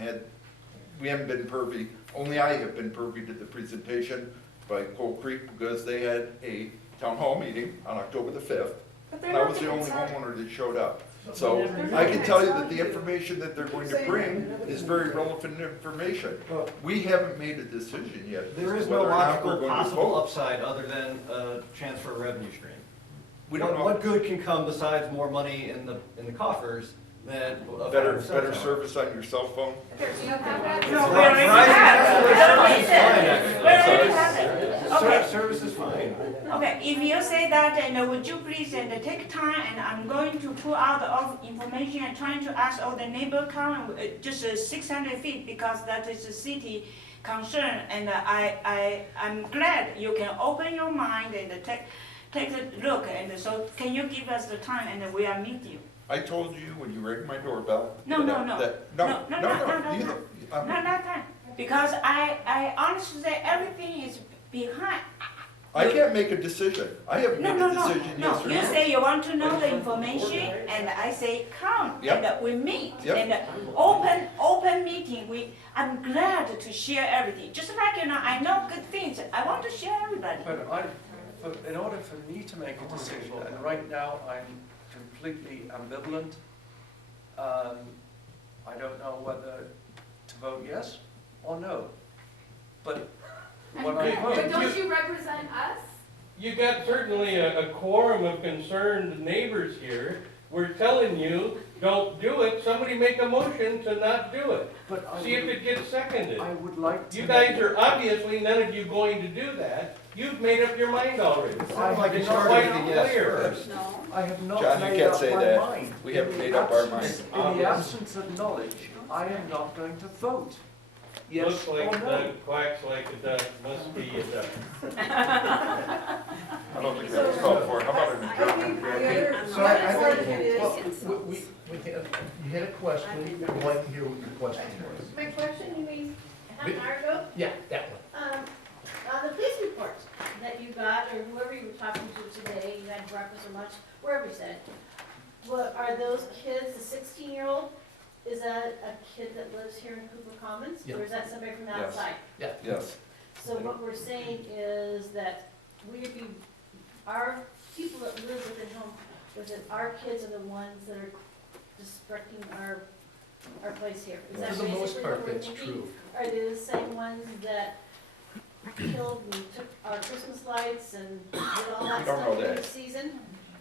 been privy, only I have been privy to the presentation by Cold Creek because they had a town hall meeting on October the 5th. But they're And I not was the gonna only tell- homeowner that showed up. So I can tell you that the information that they're going to bring is very relevant information. Well, We haven't made a decision yet as there to is no whether or not we're logical going to possible vote. upside other than a chance for a revenue stream. We don't know. What good can come besides more money in the coffers than a Better, cell better tower. service on your cell phone? Do you have that? No, we Verizon already have. Wireless Cellular Tower is fine, We actually. already have it. Okay. Service is fine. Okay, if you say that, and would you please take time, and I'm going to pull out all the information and trying to ask all the neighbor come, just 600 feet, because that is a city concern, and I'm glad you can open your mind and take a look, and so can you give us the time, and we will meet you? I told you when you rang my doorbell. No, that- no, no. that- No, No, no, no, no, no, no, no, you- No, not that, because I honestly say everything is behind. I can't make a decision. I haven't No, made no, a no, decision no, yes or you no. say you want to know the information, and I say, come, Yep. and we meet, Yep. and open meeting, I'm glad to share everything, just like, I know good things, I want to share everybody. But in order for me to make a decision, and right now I'm completely ambivalent, I don't know whether to vote yes or no. But when I But vote, don't you represent us? You got certainly a quorum of concerned neighbors here. We're telling you, don't do it. Somebody make a motion to not do it. but See if it gets seconded. I would like to. You guys are obviously, none of you going to do that. You've made up your mind already. Sounds like you It's started quite with the yes clear. first. No. I have not John, you made can't up say my that. mind. We haven't In the made up our absence- mind. In the absence of knowledge, I am not going to vote. Yes Looks or like no. the quacks like a duck, must be a duck. I don't think that was called for. How about an adjournment? So I think, Well, you had a question, we'd like to hear what your question was. My question, you mean, half an hour ago? Yeah, that one. The police report that you got, or whoever you were talking to today, you had breakfast or lunch, wherever you said, what, are those kids, the 16-year-old, is that a kid that lives here in Cooper Commons? Yeah. Or is that somebody from Yes. outside? Yes. So what we're saying is that our people that live within home, within our kids are the ones that are destructing our place here. Is that For the most basically part, what we're that's thinking? true. Are they the same ones that killed and took our Christmas lights and did all that We don't stuff know during that. the season?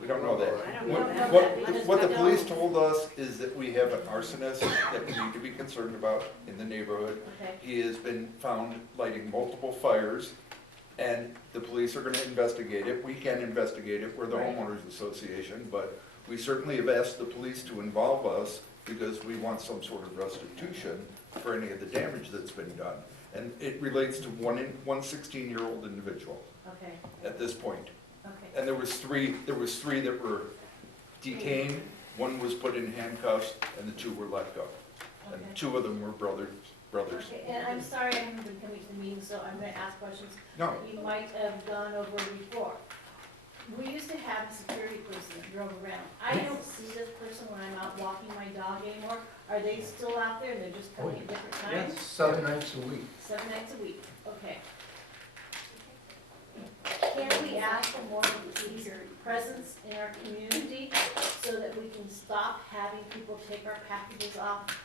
We don't know that. I don't We know don't that. know that because What we the don't. police told us is that we have an arsonist that we need to be concerned about in the neighborhood. Okay, He has been found lighting multiple fires, and the police are gonna investigate it. We can investigate it, we're the Right. homeowners association, but we certainly have asked the police to involve us because we want some sort of restitution for any of the damage that's been done. And it relates to one 16-year-old individual okay, at this point. okay. And there was three that were detained, one was put in handcuffs, and the two were let go. And Okay. two of them were brothers. Okay, and I'm sorry I haven't been coming to the meeting, so I'm gonna ask questions No, that you might have gone over before. We used to have a security person that drove around. I don't see this person when I'm out walking my dog anymore. Are they still out there and they're just coming at different times? 7 nights a week. 7 nights a week, okay. Can we ask for more police presence in our community so that we can stop having people take our packages off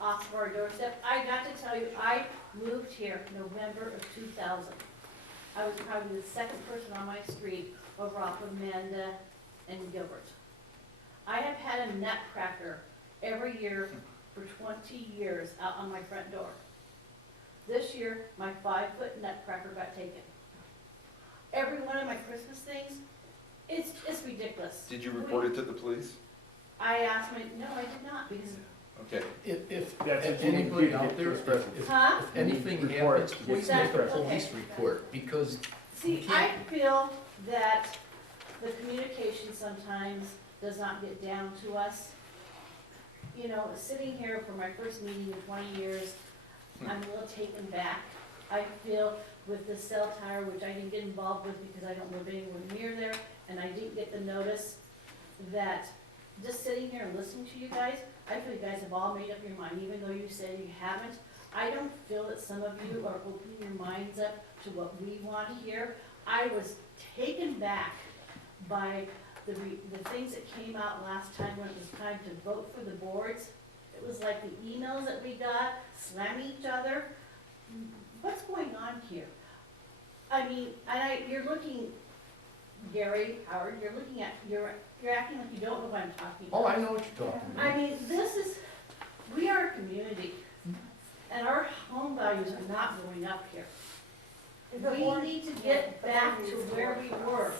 of our doorstep? I got to tell you, I moved here November of 2000. I was probably the second person on my street over off of Amanda and Gilbert. I have had a nutcracker every year for 20 years out on my front door. This year, my 5-foot nutcracker got taken. Every one of my Christmas things, it's ridiculous. did you report it to the police? I asked my, no, I did not, because, Okay, If That's if what you anybody do, out there, if huh? anything Report. happens, please Exactly, make a police okay. report, because See, I feel that the communication sometimes does not get down to us. You know, sitting here for my first meeting in 20 years, I'm a little taken back. I feel with the cell tower, which I didn't get involved with because I don't live anywhere near there, and I didn't get the notice, that just sitting here and listening to you guys, I feel you guys have all made up your mind, even though you said you haven't. I don't feel that some of you are opening your minds up to what we want to hear. I was taken back by the things that came out last time when it was time to vote for the boards. It was like the emails that we got, slamming each other. What's going on here? I mean, you're looking, Gary, Howard, you're acting like you don't know what I'm talking about. Oh, I know what you're talking about. I mean, we are a community, and our home values are not going up here. We need to get back to where we were,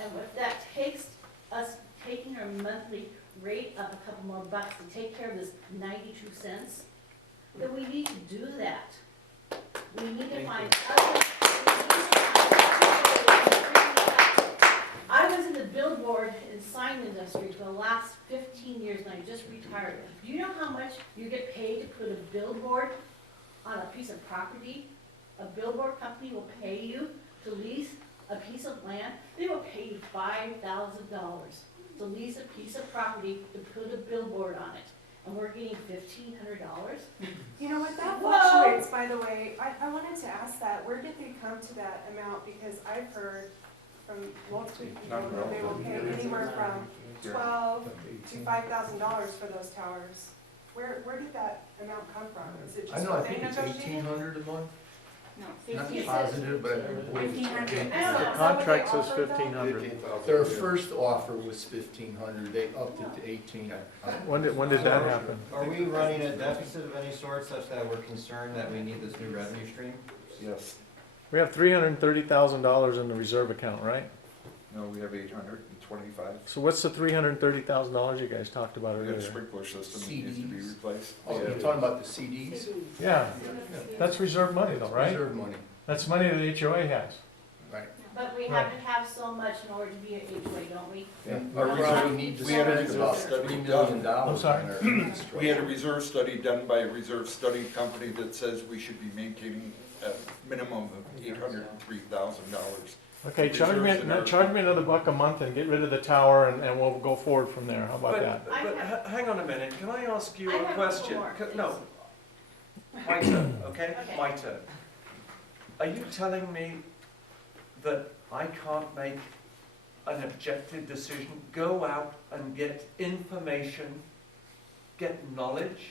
and if that takes us taking our monthly rate up a couple more bucks to take care of this 92 cents, then we need to do that. We need to find other. I was in the billboard and sign industry for the last 15 years, and I just retired. Do you know how much you get paid to put a billboard on a piece of property? A billboard company will pay you to lease a piece of land. They will pay you $5,000 to lease a piece of property to put a billboard on it. And we're getting $1,500. You know what, that Whoa. fluctuates, by the way. I wanted to ask that, where did they come to that amount? Because I've heard from multiple people that they will pay anywhere from $12,000 to $5,000 for those towers. Where did that amount come from? Is it I just know, I what they think it's negotiated? $1,800 a month. No, Not 15. positive, but I believe it's 1,500. I don't know. The Is that what contract they says offered, though? 1,500. Their first offer was 1,500, they upped it to 18. When did that happen? Are we running a deficit of any sort such that we're concerned that we need this new revenue stream? Yes. We have $330,000 in the reserve account, right? No, we have 825. So what's the $330,000 you guys talked about We got a earlier? sprinkler system that needs to be CDs. replaced. Oh, you're talking about the CDs? Yeah, that's reserve money though, right? Reserve money, That's money that the HOA has. right. But we have to have so much in order to be an HOA, don't we? Our reserve, we need to We had a spend about reserve $3 million I'm sorry? on our infrastructure. We had a reserve study done by a reserve study company that says we should be maintaining a minimum of $803,000. Okay, Reserves in our- charge me another $1 a month and get rid of the tower and we'll go forward from there. How about that? Hang on a minute, can I ask you I a have a question? couple more, No, my turn, okay? Okay. My turn. Are you telling me that I can't make an objective decision, go out and get information, get knowledge?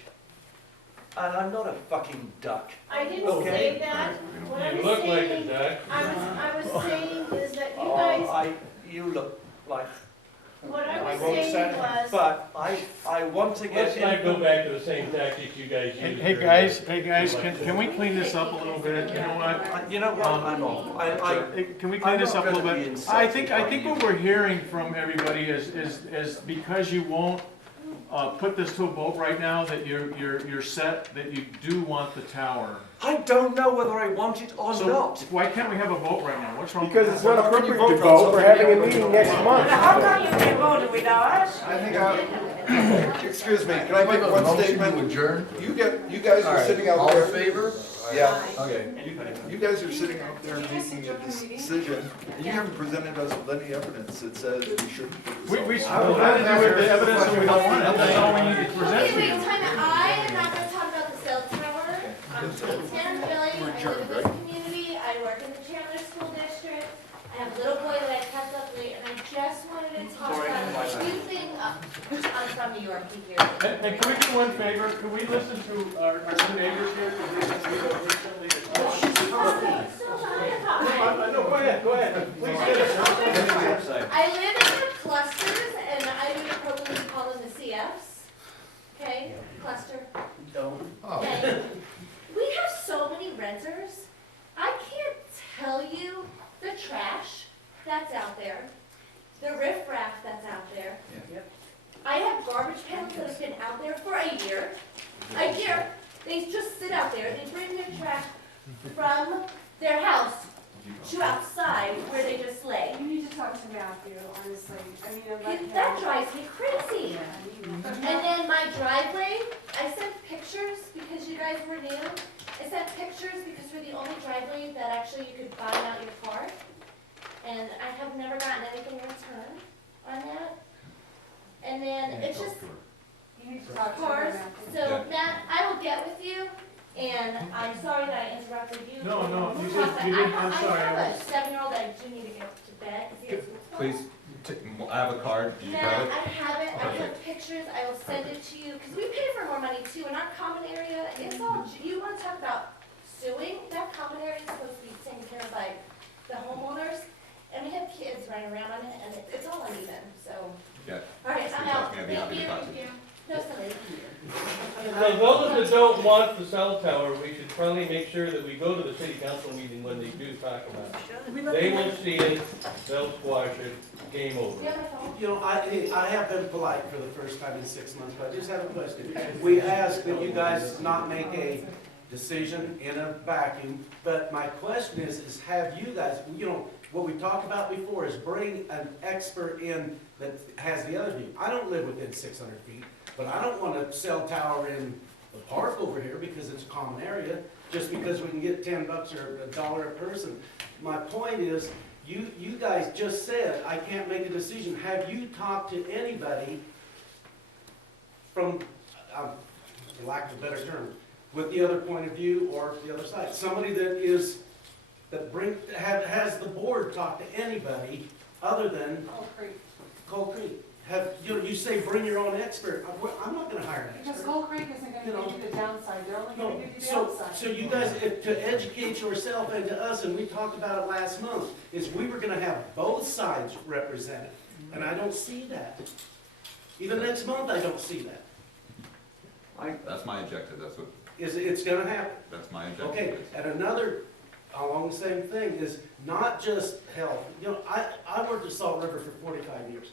And I'm not a fucking duck. I didn't Okay. say that. What I was saying, I was saying is that you guys, You look like, what I I was won't saying say, was, but I want to get. Let's not go back to the same tactics you guys used. Hey guys, can we clean this up a little bit? You know what? You know what, I'm not. Hey, can we clean this up a little I'm not gonna bit? be I think insulted by what we're hearing from everybody is because you won't put this to a vote right now, that you're set, that you do want the tower. I don't know whether I want it or So not. why can't we have a vote right now? What's wrong? Because it's not appropriate to vote, we're having a meeting next month. How come you can vote without us? I think excuse me, can I make one Motion to statement? adjourn? You guys are sitting out All in there. favor? Yeah. Okay. You guys are sitting out there making a decision, and you haven't presented us with any evidence that says we shouldn't put this We on. presented you with the evidence that we don't want it. That's all we need to present to Wait, you. time out. I am not gonna talk about the cell tower. I'm Tan Billy, I live in this community, I work in the Chandler School District. I have a little boy that I kept up late, and I just wanted to talk about two things. I'm from New York, he hears it. And can we do one favor? Can we listen to our two neighbors here? No, go ahead. Please do it. I live in the clusters, and I would appropriately call them the CFs. Okay, cluster. Oh. Okay. We have so many renters. I can't tell you the trash that's out there, the riffraff that's out there. I have garbage pails that have been out there for a year. A year. They just sit out there. They bring their trash from their house to outside where they just lay. You need to talk to Matthew, honestly. I mean, and let him. That drives me crazy. And then my driveway, I sent pictures because you guys were new. I sent pictures because we're the only driveway that actually you could buy out your car. And I have never gotten anything in return on that. And then it's just, You need to talk to cars. him, Matthew. So Matt, I will get with you. And I'm sorry that I interrupted you. No, you We'll did, talk, you but did, I'm sorry. I have a 7-year-old that I do need to get to bed because he has school. Please, I have a card, did you Matt, grab it? I have it, I Okay. have pictures, I will send it to you, because we pay for more money too, in our common area, it's all, you wanna talk about suing, that common area is supposed to be taken care of by the homeowners, and we have kids running around on it, and it's all uneven, so. Yeah. All right, I'm Reach out out. to me, I'd be happy to talk to you. No, somebody. So those that don't want the cell tower, we should probably make sure that we go to the city council meeting when they do talk about it. They will see it, they'll squash it, game over. Do you have my phone? You know, I have been polite for the first time in 6 months, but I just have a question. We ask that you guys not make a decision in a vacuum, but my question is have you guys, you know, what we talked about before is bring an expert in that has the other view. I don't live within 600 feet, but I don't want a cell tower in the park over here because it's a common area, just because we can get $10 or $1 a person. My point is, you guys just said, I can't make a decision. Have you talked to anybody from, for lack of a better term, with the other point of view or the other side? Somebody that is, has the board talked to anybody other than Coal Creek? You say bring your own expert. I'm not gonna hire an Because expert. Coal Creek isn't gonna give you the downside, they're only No, gonna give you the so upside. you guys, to educate yourself and to us, and we talked about it last month, is we were gonna have both sides represented, and I don't see that. Even next month, I don't see that. That's my objective, that's what, It's gonna happen. that's my objective. Okay, and another, along the same thing, is not just health. You know, I worked at Salt River for 45 years.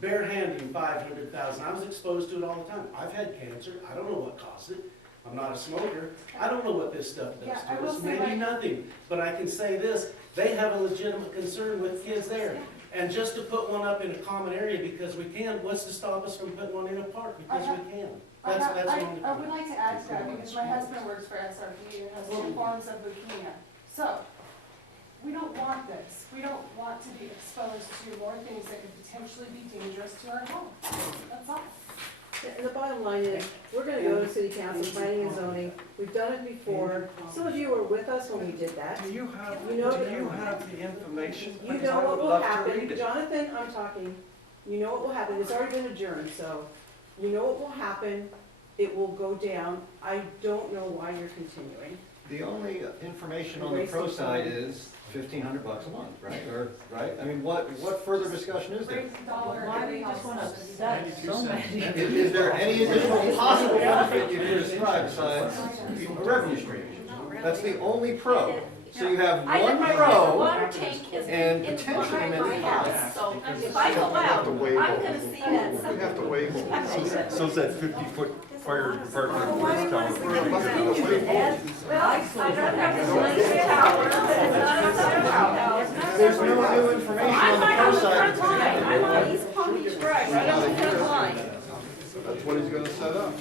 Barehanding, 500,000. I was exposed to it all the time. I've had cancer. I don't know what caused it. I'm not a smoker. I don't know what this stuff does Yeah, I to will us. say, Maybe like- nothing. But I can say this, they have a legitimate concern with kids there. And just to put one up in a common area because we can, what's to stop us from putting one in a park because we can? That's the only I would point. like to add to that, because my husband works for SRP and has 2 forms of leukemia. So, we don't want this. We don't want to be exposed to more things that could potentially be dangerous to our home. That's all. The bottom line is, we're gonna go to city council, planning and zoning, we've done it before, some of you were with us when we did that. Do you have, You know- the information? You know what will happen, Jonathan, I'm talking, you know what will happen, it's already been adjourned, so, you know what will happen, it will go down, I don't know why you're continuing. The only information on the pro side is $1,500 a month, right? Or, right? I mean, what further discussion is there? Raise the dollar. Why do you just wanna set so many? Is there any additional possible benefit you can describe besides a revenue stream? That's the only pro. So you have I one live right pro, there, the water tank is and in potentially behind my many house, so if I go out, I'm gonna see that. You have to waive them. So's that 50-foot fire department Why do police you want tower. to see that? Well, I don't have this link tower, but it's not a cell tower. there's no new information on I'm the right pro on the front side. line, I'm on East Palm Beach Drive, right on the front line. That's what he's gonna set up.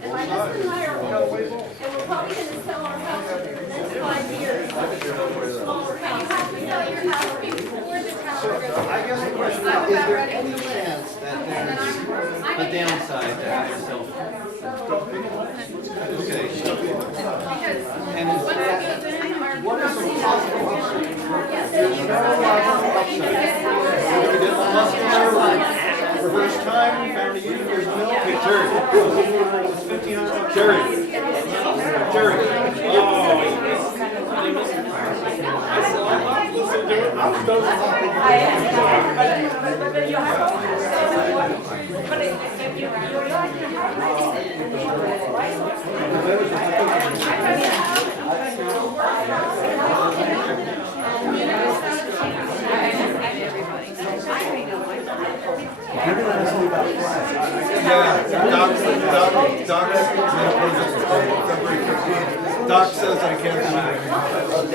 And my husband and I are old, and we're probably gonna sell our house within the next 5 years. Smaller house. We know your house before the tower. I guess the question is there any chance that there's a downside to having a cell phone? Okay. And what is the possible upside? There's no upside. We're gonna get the muscular, reverse time, found a unit, there's no. Hey, Jerry. It's $1,500. Doc says I can't see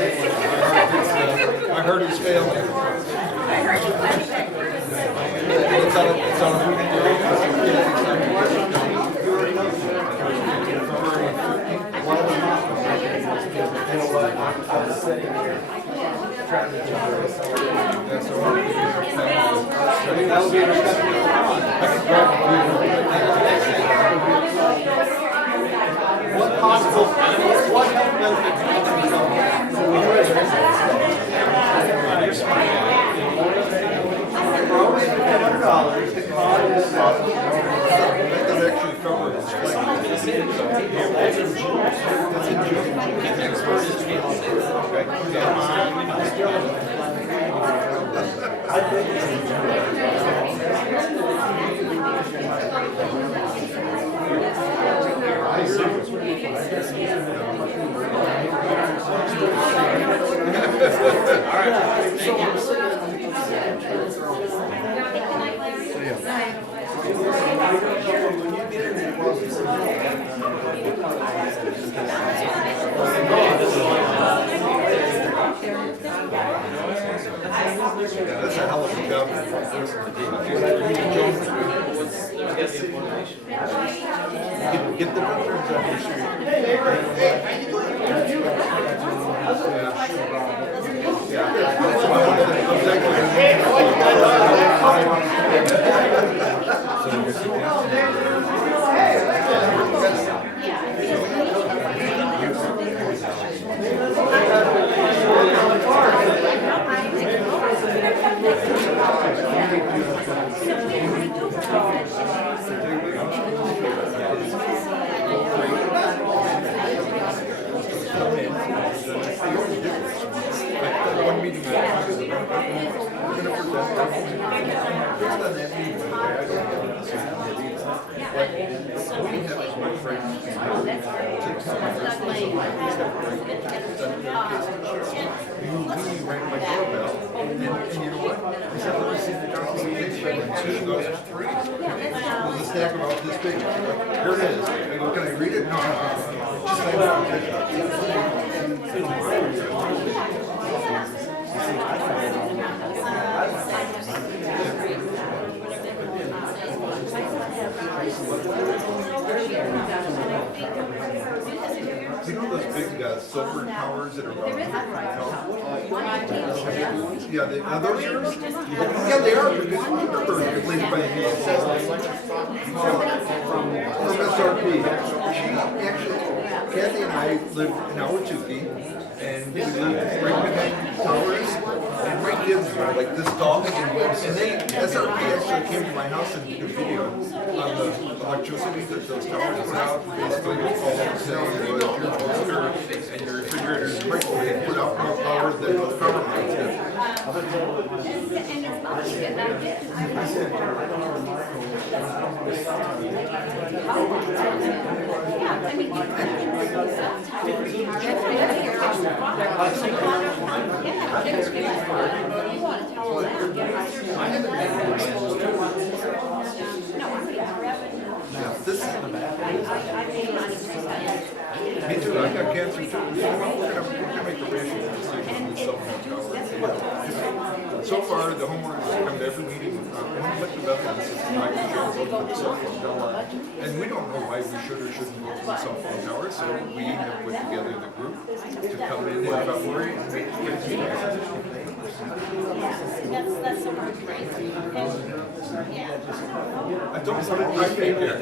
it. I heard it's failing. It's on a That would be a respectable What possible, what health benefits can you tell me? For always $100, the cost is possible. that actually cover it. Expert is to be That's a hell of a job. Get the veterans on your street. One meeting. We're gonna present based on that meeting. We have as much right as we have to come and you rang my doorbell, and you know what? I said, let me see the documentation. And she goes, free. There's a stack about this big. Here it is. I go, can I read it? No, no, no. Just like that. You know those big silver towers that are around? Yeah, are those yours? Yeah, they are, because I remember it laid by me. It says from SRP. She actually, Kathy and I live in Ahwatukee, and we live right behind towers, and my kids are like this tall, and they, SRP actually came to my house and did a video on the electricity that those towers put out. Basically, it's all saying your toaster and your refrigerator's microwave put out more power than the power plants did. Yeah, this is me too, I got cancer too. We're gonna make a rational decision on this cell phone tower. So far, the homeowners have come to every meeting, one elected evidence is why we should go to the cell phone tower. And we don't know why we should or shouldn't go to the cell phone tower, so we have put together the group to come in February and make a That's so much great. I don't put it right there.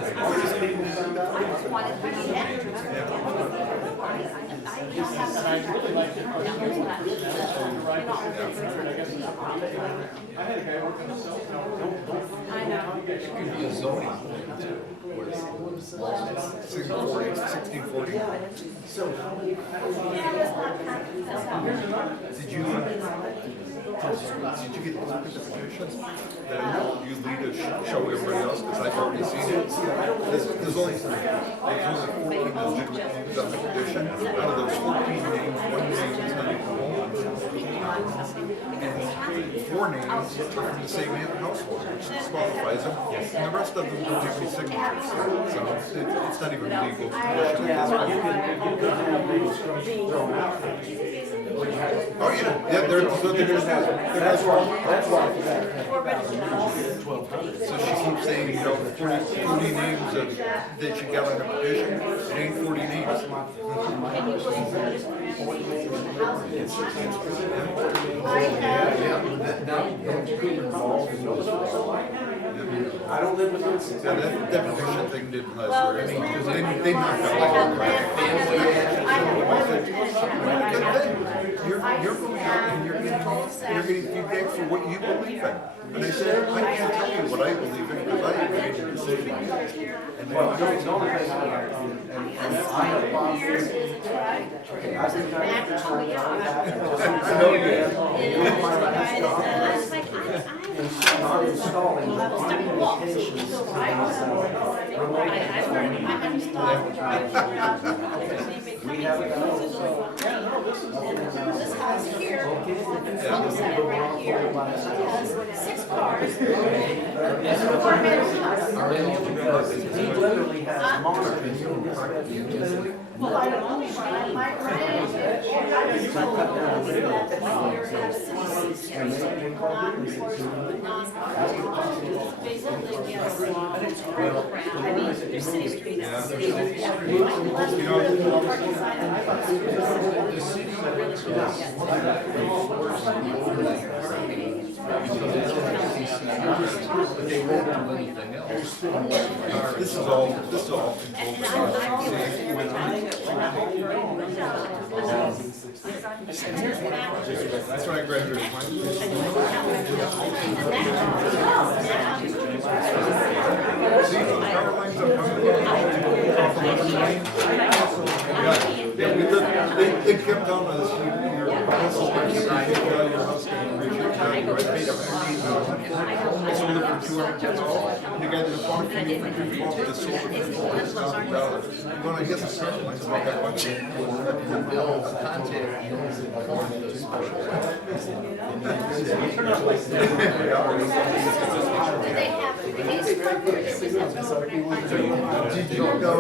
I had a guy working a cell tower. I know. It could be a zoning too, where it's 1640. Did you get to look at the petitions that I know you lead to show everybody else, because I've already seen it? There's only 14 legitimate names on the petition. Out of those 14 names, one name is not even home. And 4 names are from the same household, which disqualifies them. And the rest of them don't have any signatures. So it's not even legal possession at this point. Oh, yeah, that's why. So she keeps saying, you know, 40 names that she got on the petition, it ain't 40 names. I don't live with them. Yeah, that petition thing didn't last very long, because they knocked out you're moving out and you're getting feedback for what you believe in. And I said, I can't tell you what I believe in because I haven't made a decision. And then I'm doing I know you. not installing, but on indications of we haven't done it, so. This house here, cul-de-sac right here, has 6 cars. It's a four-bedroom house. He literally has monitors in his bedroom. Well, I don't know, my grandkids, I was told that we have citizens here, so non-enforcement, basically against program. I mean, there's city streets, city streets. The city really should have but they won't do anything else. This is all controlled That's why I graduated. They kept telling us, your house is going to your house can reach your value, right? Paid up $1,800. Sold it for $200. The guy that bought it from me for $2,400, sold it for $4,000. Well, I guess it's something like that much. The bill contact you for the special. Do they have, these, Did you know